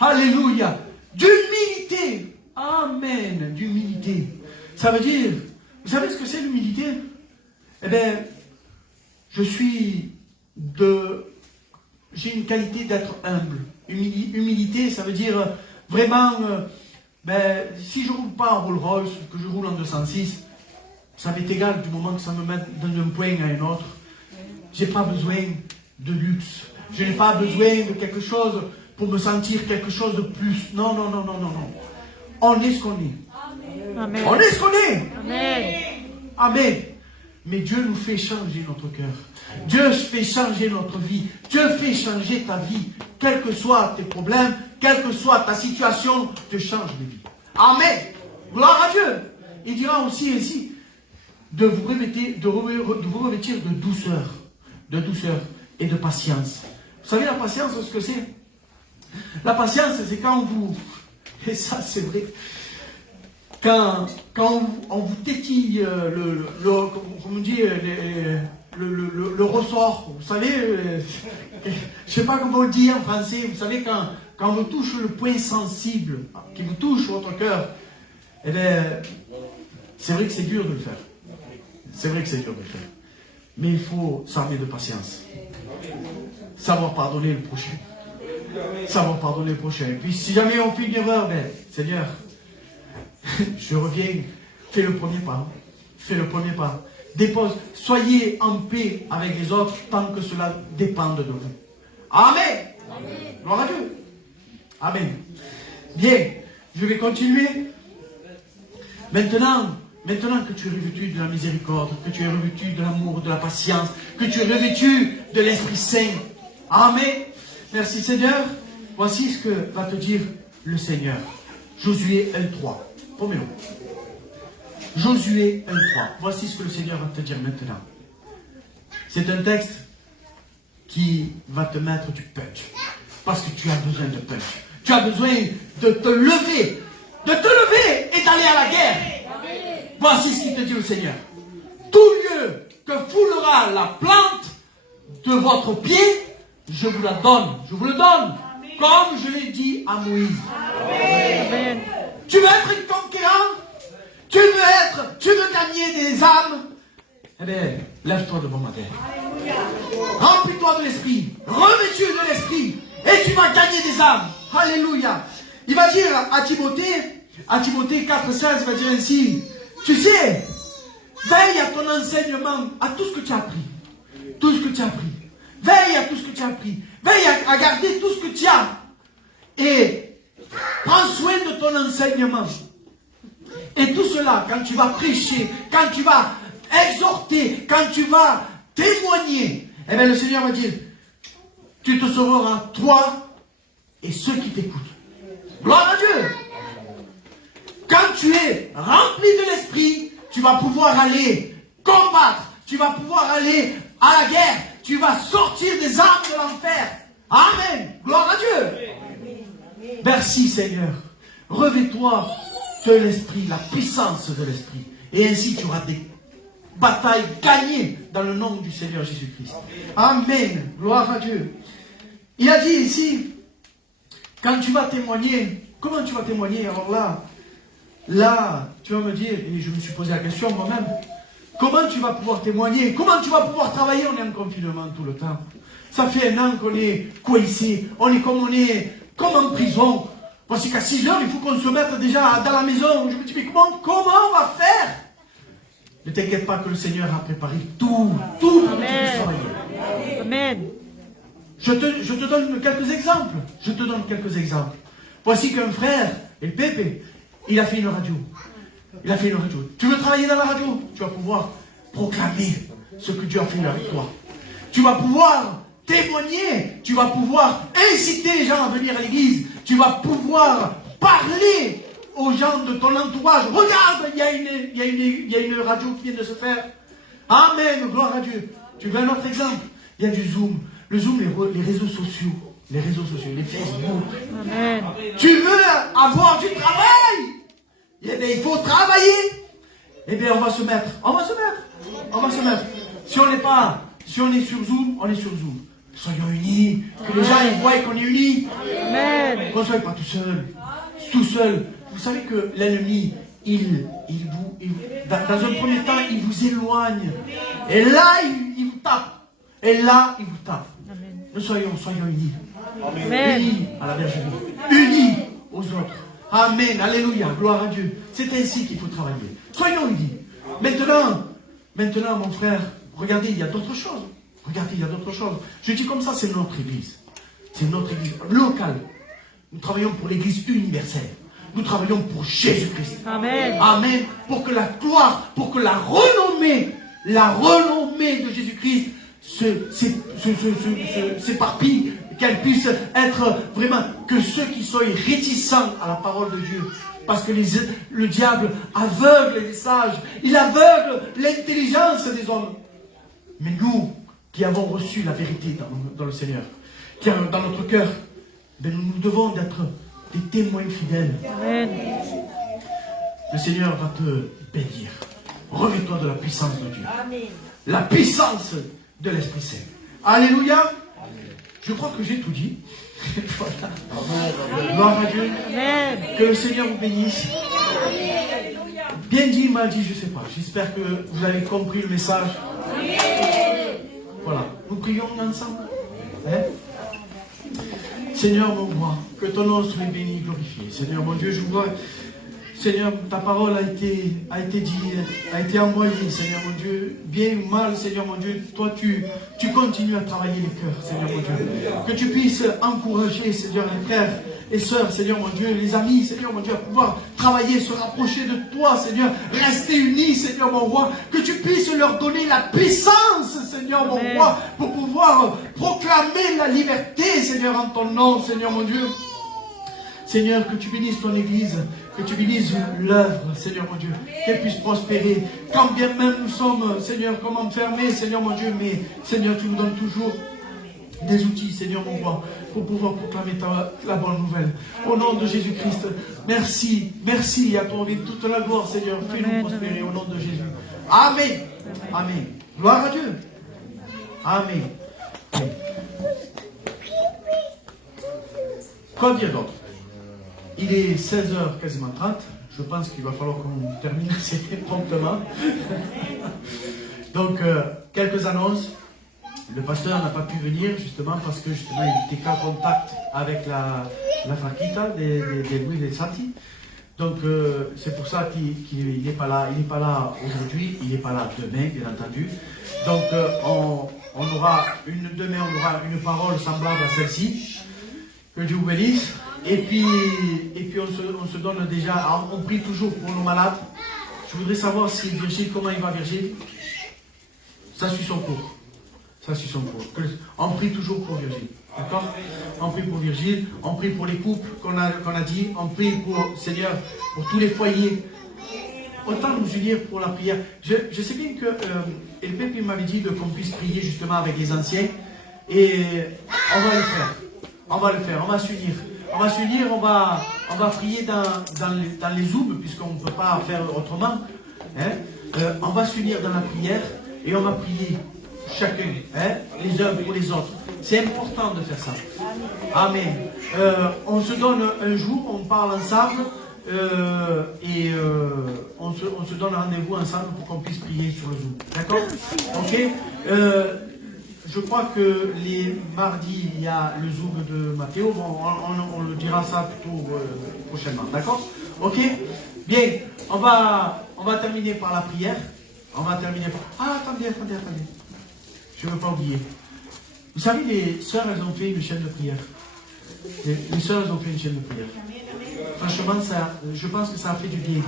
Alléluia. D'humilité. Amen. D'humilité. Ça veut dire, vous savez ce que c'est l'humilité? Eh bien, j'ai une qualité d'être humble. Humilité, ça veut dire vraiment, si je ne roule pas en Rolls Royce, que je roule en 206, ça m'est égal du moment que ça me met d'un point à un autre. Je n'ai pas besoin de luxe. Je n'ai pas besoin de quelque chose pour me sentir quelque chose de plus. Non. On est ce qu'on est. Amen. On est ce qu'on est. Amen. Amen. Mais Dieu nous fait changer notre cœur. Dieu fait changer notre vie. Dieu fait changer ta vie. Quels que soient tes problèmes, quelle que soit ta situation, Dieu change de vie. Amen. Gloire à Dieu. Il dira aussi ainsi de vous revêtir de douceur et de patience. Vous savez la patience, ce que c'est? La patience, c'est quand vous... Et ça, c'est vrai. Quand on vous tétille le ressort, vous savez, je ne sais pas comment on le dit en français, vous savez, quand on vous touche le point sensible, qui vous touche votre cœur, eh bien, c'est vrai que c'est dur de le faire. C'est vrai que c'est dur de le faire. Mais il faut s'armer de patience. Savoir pardonner le prochain. Savoir pardonner le prochain. Et puis si jamais on fait une erreur, Seigneur, je reviens, fais le premier pas. Fais le premier pas. Dépose, soyez en paix avec les autres tant que cela dépend de vous. Amen. Amen. Gloire à Dieu. Amen. Bien, je vais continuer. Maintenant que tu es revêtu de la miséricorde, que tu es revêtu de l'amour, de la patience, que tu es revêtu de l'Esprit Saint. Amen. Merci Seigneur. Voici ce que va te dire le Seigneur. Josué 1.3. Promets-le. Josué 1.3. Voici ce que le Seigneur va te dire maintenant. C'est un texte qui va te mettre du punch. Parce que tu as besoin de punch. Tu as besoin de te lever. De te lever et d'aller à la guerre. Voici ce qu'il te dit le Seigneur. Tout lieu que foulera la plante de votre pied, je vous la donne. Je vous le donne. Comme je l'ai dit à Moïse. Amen. Tu veux être un conquérant? Tu veux gagner des âmes? Eh bien, lève-toi devant ma terre. Remplis-toi de l'esprit. Revêtu de l'esprit. Et tu vas gagner des âmes. Alléluia. Il va dire à Timothée 4,16, il va dire ainsi. Tu sais, veille à ton enseignement, à tout ce que tu as appris. Tout ce que tu as appris. Veille à tout ce que tu as appris. Veille à garder tout ce que tu as. Et prends soin de ton enseignement. Et tout cela, quand tu vas prêcher, quand tu vas exhorter, quand tu vas témoigner, eh bien le Seigneur va dire, tu te sauveras toi et ceux qui t'écoutent. Gloire à Dieu. Quand tu es rempli de l'esprit, vas pouvoir aller combattre, tu vas pouvoir aller à la guerre, tu vas sortir des armes de l'enfer. Amen. Gloire à Dieu. Merci Seigneur. Revêt-toi de l'esprit, la puissance de l'esprit. Et ainsi tu auras des batailles gagnées dans le nom du Seigneur Jésus-Christ. Amen. Gloire à Dieu. Il a dit ici, quand tu vas témoigner, comment tu vas témoigner? Alors là, tu vas me dire, et je me suis posé la question moi-même, comment tu vas pouvoir témoigner? Comment tu vas pouvoir travailler? On est en confinement tout le temps. Ça fait 1 an qu'on est coincé, on est comme en prison. Voici qu'à 6 heures, il faut qu'on se mette déjà dans la maison. Je me dis, mais comment on va faire? Ne t'inquiète pas que le Seigneur a préparé tout pour que tu puisses travailler. Amen. Je te donne quelques exemples. Voici qu'un frère, et Pépé, il a fait une radio. Tu veux travailler dans la radio? Tu vas pouvoir proclamer ce que Dieu a fait avec toi. Tu vas pouvoir témoigner. Tu vas pouvoir inciter les gens à venir à l'église. Tu vas pouvoir parler aux gens de ton entourage. Regarde, il y a une radio qui vient de se faire. Amen, gloire à Dieu. Tu veux un autre exemple? Il y a du Zoom. Le Zoom, les réseaux sociaux, les Facebook. Amen. Tu veux avoir du travail? Eh bien, il faut travailler. Eh bien, on va se mettre. Si on est sur Zoom, on est sur Zoom. Soyons unis. Que les gens ils voient qu'on est unis. Amen. Qu'on ne soit pas tout seul. Vous savez que l'ennemi, dans un premier temps, il vous éloigne. Et là, il vous tape. Amen. Nous soyons unis. Amen. Unis à la bergerie. Unis aux autres. Amen. Alléluia. Gloire à Dieu. C'est ainsi qu'il faut travailler. Soyons unis. Maintenant, mon frère, regardez, il y a d'autres choses. Je dis comme ça, c'est notre église. C'est notre église locale. Nous travaillons pour l'église universelle. Nous travaillons pour Jésus-Christ. Amen. Amen. Pour que la gloire, pour que la renommée de Jésus-Christ s'éparpille, qu'elle puisse être vraiment, que ceux qui soient réticents à la parole de Dieu, parce que le diable aveugle les sages, il aveugle l'intelligence des hommes. Mais nous, qui avons reçu la vérité dans le Seigneur, qui est dans notre cœur, nous devons d'être des témoins fidèles. Amen. Le Seigneur va te bénir. Revêt-toi de la puissance de Dieu. Amen. La puissance de l'Esprit Saint. Alléluia. Je crois que j'ai tout dit. Voilà. Gloire à Dieu. Amen. Que le Seigneur vous bénisse. Bien dit, mal dit, je ne sais pas. J'espère que vous avez compris le message. Voilà. Nous prions ensemble. Seigneur mon roi, que ton nom soit béni, glorifié. Seigneur mon Dieu, je vois, Seigneur, ta parole a été dit, a été envoyée, Seigneur mon Dieu, bien ou mal, Seigneur mon Dieu, toi tu continues à travailler les cœurs, Seigneur mon Dieu. Que tu puisses encourager, Seigneur, les frères et sœurs, Seigneur mon Dieu, les amis, Seigneur mon Dieu, à pouvoir travailler, se rapprocher de toi, Seigneur, rester unis, Seigneur mon roi, que tu puisses leur donner la puissance, Seigneur mon roi, pour pouvoir proclamer la liberté, Seigneur, en ton nom, Seigneur mon Dieu. Seigneur, que tu bénisses ton Église, que tu bénisses l'œuvre, Seigneur mon Dieu, qu'elle puisse prospérer. Quand bien même nous sommes, Seigneur, comme enfermés, Seigneur mon Dieu, mais Seigneur, tu nous donnes toujours des outils, Seigneur mon roi, pour pouvoir proclamer la bonne nouvelle. Au nom de Jésus-Christ, merci, merci, à toi revient toute la gloire, Seigneur. Fais-nous prospérer au nom de Jésus. Amen. Amen. Gloire à Dieu. Amen. Quoi dire d'autre? Il est 16h quasiment 30. Je pense qu'il va falloir qu'on termine assez promptement. Donc, quelques annonces. Le pasteur n'a pas pu venir justement parce que justement il était qu'en contact avec la Fraquita des Louis des Santi. Donc, c'est pour ça qu'il n'est pas là. Il n'est pas là aujourd'hui. Il n'est pas là demain, bien entendu. Donc, demain, on aura une parole semblable à celle-ci. Que Dieu vous bénisse. Et puis on se donne déjà, on prie toujours pour nos malades. Je voudrais savoir si Virgile, comment il va Virgile? Ça suit son cours. On prie toujours pour Virgile. D'accord? On prie pour Virgile, on prie pour les couples qu'on a dit, on prie pour Seigneur, pour tous les foyers. autant nous unir pour la prière. Je sais bien que El Pepe m'avait dit qu'on puisse prier justement avec les anciens. Et on va le faire. On va le faire, on va s'unir. On va s'unir, on va prier dans les zooms, puisqu'on ne peut pas faire autrement. Hein. On va s'unir dans la prière et on va prier chacun, hein, les uns pour les autres. C'est important de faire ça. Amen. On se donne un jour, on parle ensemble et on se donne rendez-vous ensemble pour qu'on puisse prier sur le Zoom. D'accord? Ok. Je crois que les mardis, il y a le Zoom de Mathéo. Bon, on le dira ça plutôt prochainement. D'accord? Ok? Bien. On va terminer par la prière. On va terminer par... Ah, attendez. Je ne veux pas oublier. Vous savez, les sœurs, elles ont fait une chaîne de prière. Les sœurs, elles ont fait une chaîne de prière. Franchement, je pense que ça a fait du bien.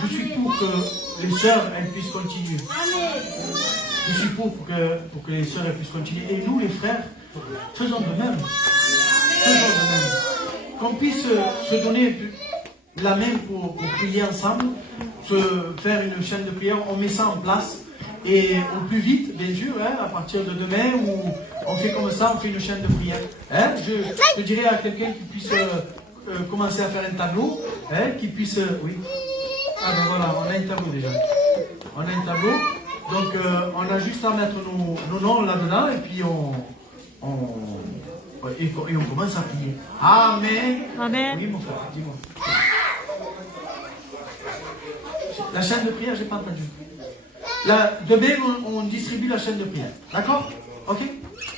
Je suis pour que les sœurs, elles puissent continuer. Je suis pour que les sœurs, elles puissent continuer. Et nous, les frères, faisons de même. Faisons de même. Qu'on puisse se donner la main pour prier ensemble, se faire une chaîne de prière. On met ça en place. Et au plus vite, bien sûr, hein, à partir de demain, où on fait comme ça, on fait une chaîne de prière. Hein, je dirais à quelqu'un qui puisse commencer à faire un tableau, hein, qui puisse... oui. Ah ben voilà, on a un tableau déjà. On a un tableau. Donc on a juste à mettre nos noms là-dedans et puis on commence à prier. Amen. Amen. Oui mon frère, dis-moi. La chaîne de prière, j'ai pas entendu. Demain, on distribue la chaîne de prière. D'accord? Ok?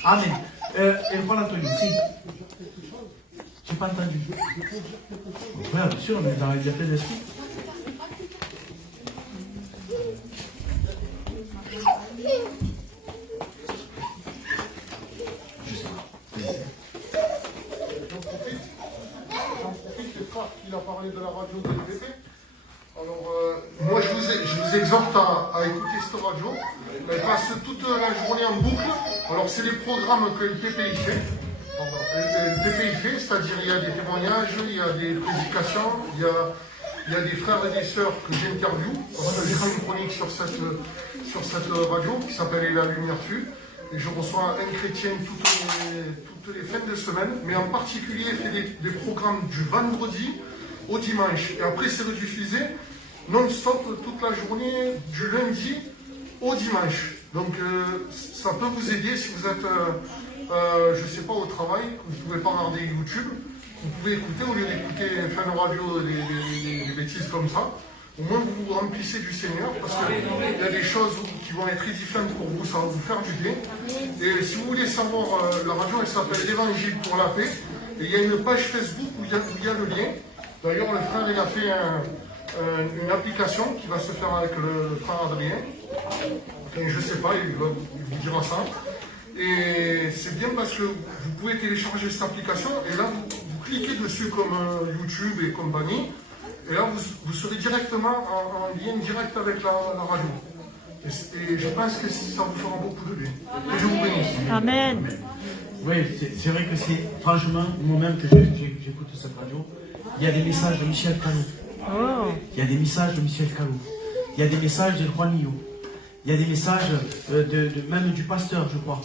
Amen. Et Juan Antonio, si. J'ai pas entendu. Mon frère, bien sûr, on est dans la liberté d'esprit. J'en profite, les frères, qu'il a parlé de la radio de l'EPP. Alors, moi, je vous exhorte à écouter cette radio. Elle passe toute la journée en boucle. Alors, c'est les programmes que le PPI fait. Le PPI fait, c'est-à-dire il y a des témoignages, il y a des prédications, il y a des frères et des sœurs que j'interviewe. Parce que j'ai fait une chronique sur cette radio qui s'appelle Et la lumière fut. Et je reçois un chrétien toutes les fins de semaine, mais en particulier, il fait des programmes du vendredi au dimanche. Et après, c'est rediffusé non-stop toute la journée, du lundi au dimanche. Donc, ça peut vous aider si vous êtes, je ne sais pas, au travail, vous ne pouvez pas regarder YouTube. Vous pouvez écouter, au lieu d'écouter fin de radio, des bêtises comme ça. Au moins, vous vous remplissez du Seigneur, parce qu'il y a des choses qui vont être édifiantes pour vous, ça va vous faire du bien. Et si vous voulez savoir, la radio, elle s'appelle l'Évangile pour la paix. Et il y a une page Facebook où il y a le lien. D'ailleurs, le frère, il a fait une application qui va se faire avec le frère Adrien. Enfin, je ne sais pas, il vous dira ça. Et c'est bien parce que vous pouvez télécharger cette application et là, vous cliquez dessus comme YouTube et compagnie. Et là, vous serez directement en lien direct avec la radio. Et je pense que ça vous fera beaucoup de bien. Et je vous bénisse. Amen. Oui, c'est vrai que c'est, franchement, moi-même que j'écoute cette radio, il y a des messages de Michel Calou. Oh. Il y a des messages de Michel Calou. Il y a des messages de Juan Nio. Il y a des messages même du pasteur, je crois.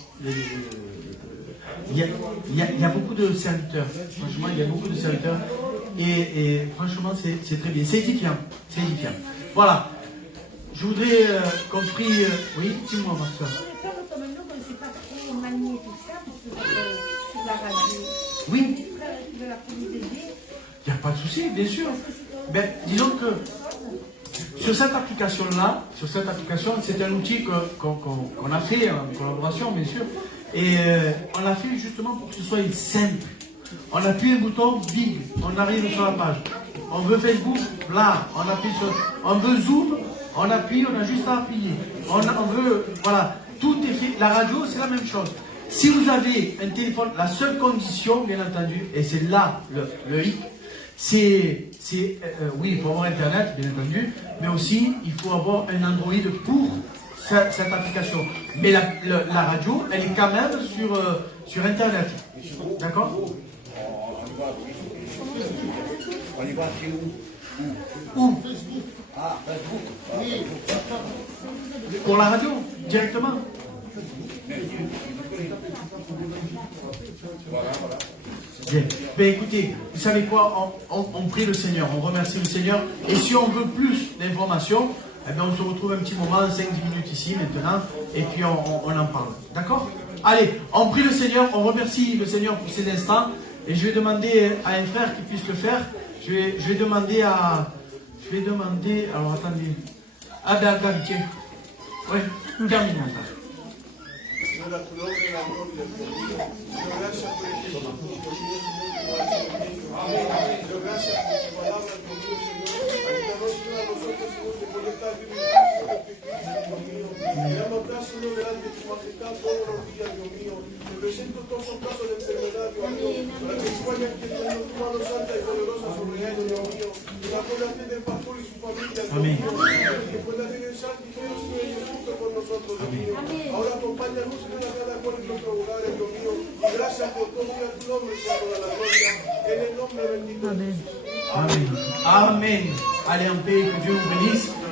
Il y a beaucoup de serviteurs. Franchement, il y a beaucoup de serviteurs. Et franchement, c'est très bien. C'est édifiant. C'est édifiant. Voilà. Je voudrais qu'on prie... oui, dis-moi, ma soeur. Oui. Il n'y a pas de souci, bien sûr. Ben, disons que sur cette application-là, c'est un outil qu'on a fait en collaboration, bien sûr. Et on l'a fait justement pour que ce soit simple. On appuie un bouton, bing, on arrive sur la page. On veut Facebook, là, on appuie sur... On veut Zoom, on appuie, on a juste à appuyer. On veut, voilà, tout est fait. La radio, c'est la même chose. Si vous avez un téléphone, la seule condition, bien entendu, et c'est là le hic, c'est oui, il faut avoir Internet, bien entendu, mais aussi, il faut avoir un Android pour cette application. Mais la radio, elle est quand même sur Internet. D'accord? On y va chez où? Où? Pour la radio, directement. Bien. Ben écoutez, vous savez quoi, on prie le Seigneur, on remercie le Seigneur. Et si on veut plus d'informations, eh bien on se retrouve un petit moment, 5-10 minutes ici maintenant, et puis on en parle. D'accord? Allez, on prie le Seigneur, on remercie le Seigneur pour ces instants. Et je vais demander à un frère qui puisse le faire. Je vais demander à... alors attendez. Ah d'accord, tiens. Oui, termine mon frère. Señor, a tu nombre la gloria, Señor. Señor, gracias por este tiempo, Señor, gracias por tu palabra, Dios mío, Señor. Ayúdanos a nosotros, Señor, de conectar Dios mío. Damos gracias, Señor, delante de tu majestad todos los días, Dios mío. Te presento todos los casos de enfermedad, Dios mío, para que tú vayas teniendo tu mano santa y poderosa sobre ellos, Dios mío. Y la pueda tener el pastor y su familia, Dios mío. Que pueda tener santo y Dios mío, junto con nosotros, Dios mío. Ahora acompáñanos en cada cual en nuestro lugar, Dios mío. Y gracias por todo y a tu nombre, sea toda la gloria. En el nombre bendito de Jesús. Amen. Amen. Allez en paix, que Dieu vous bénisse.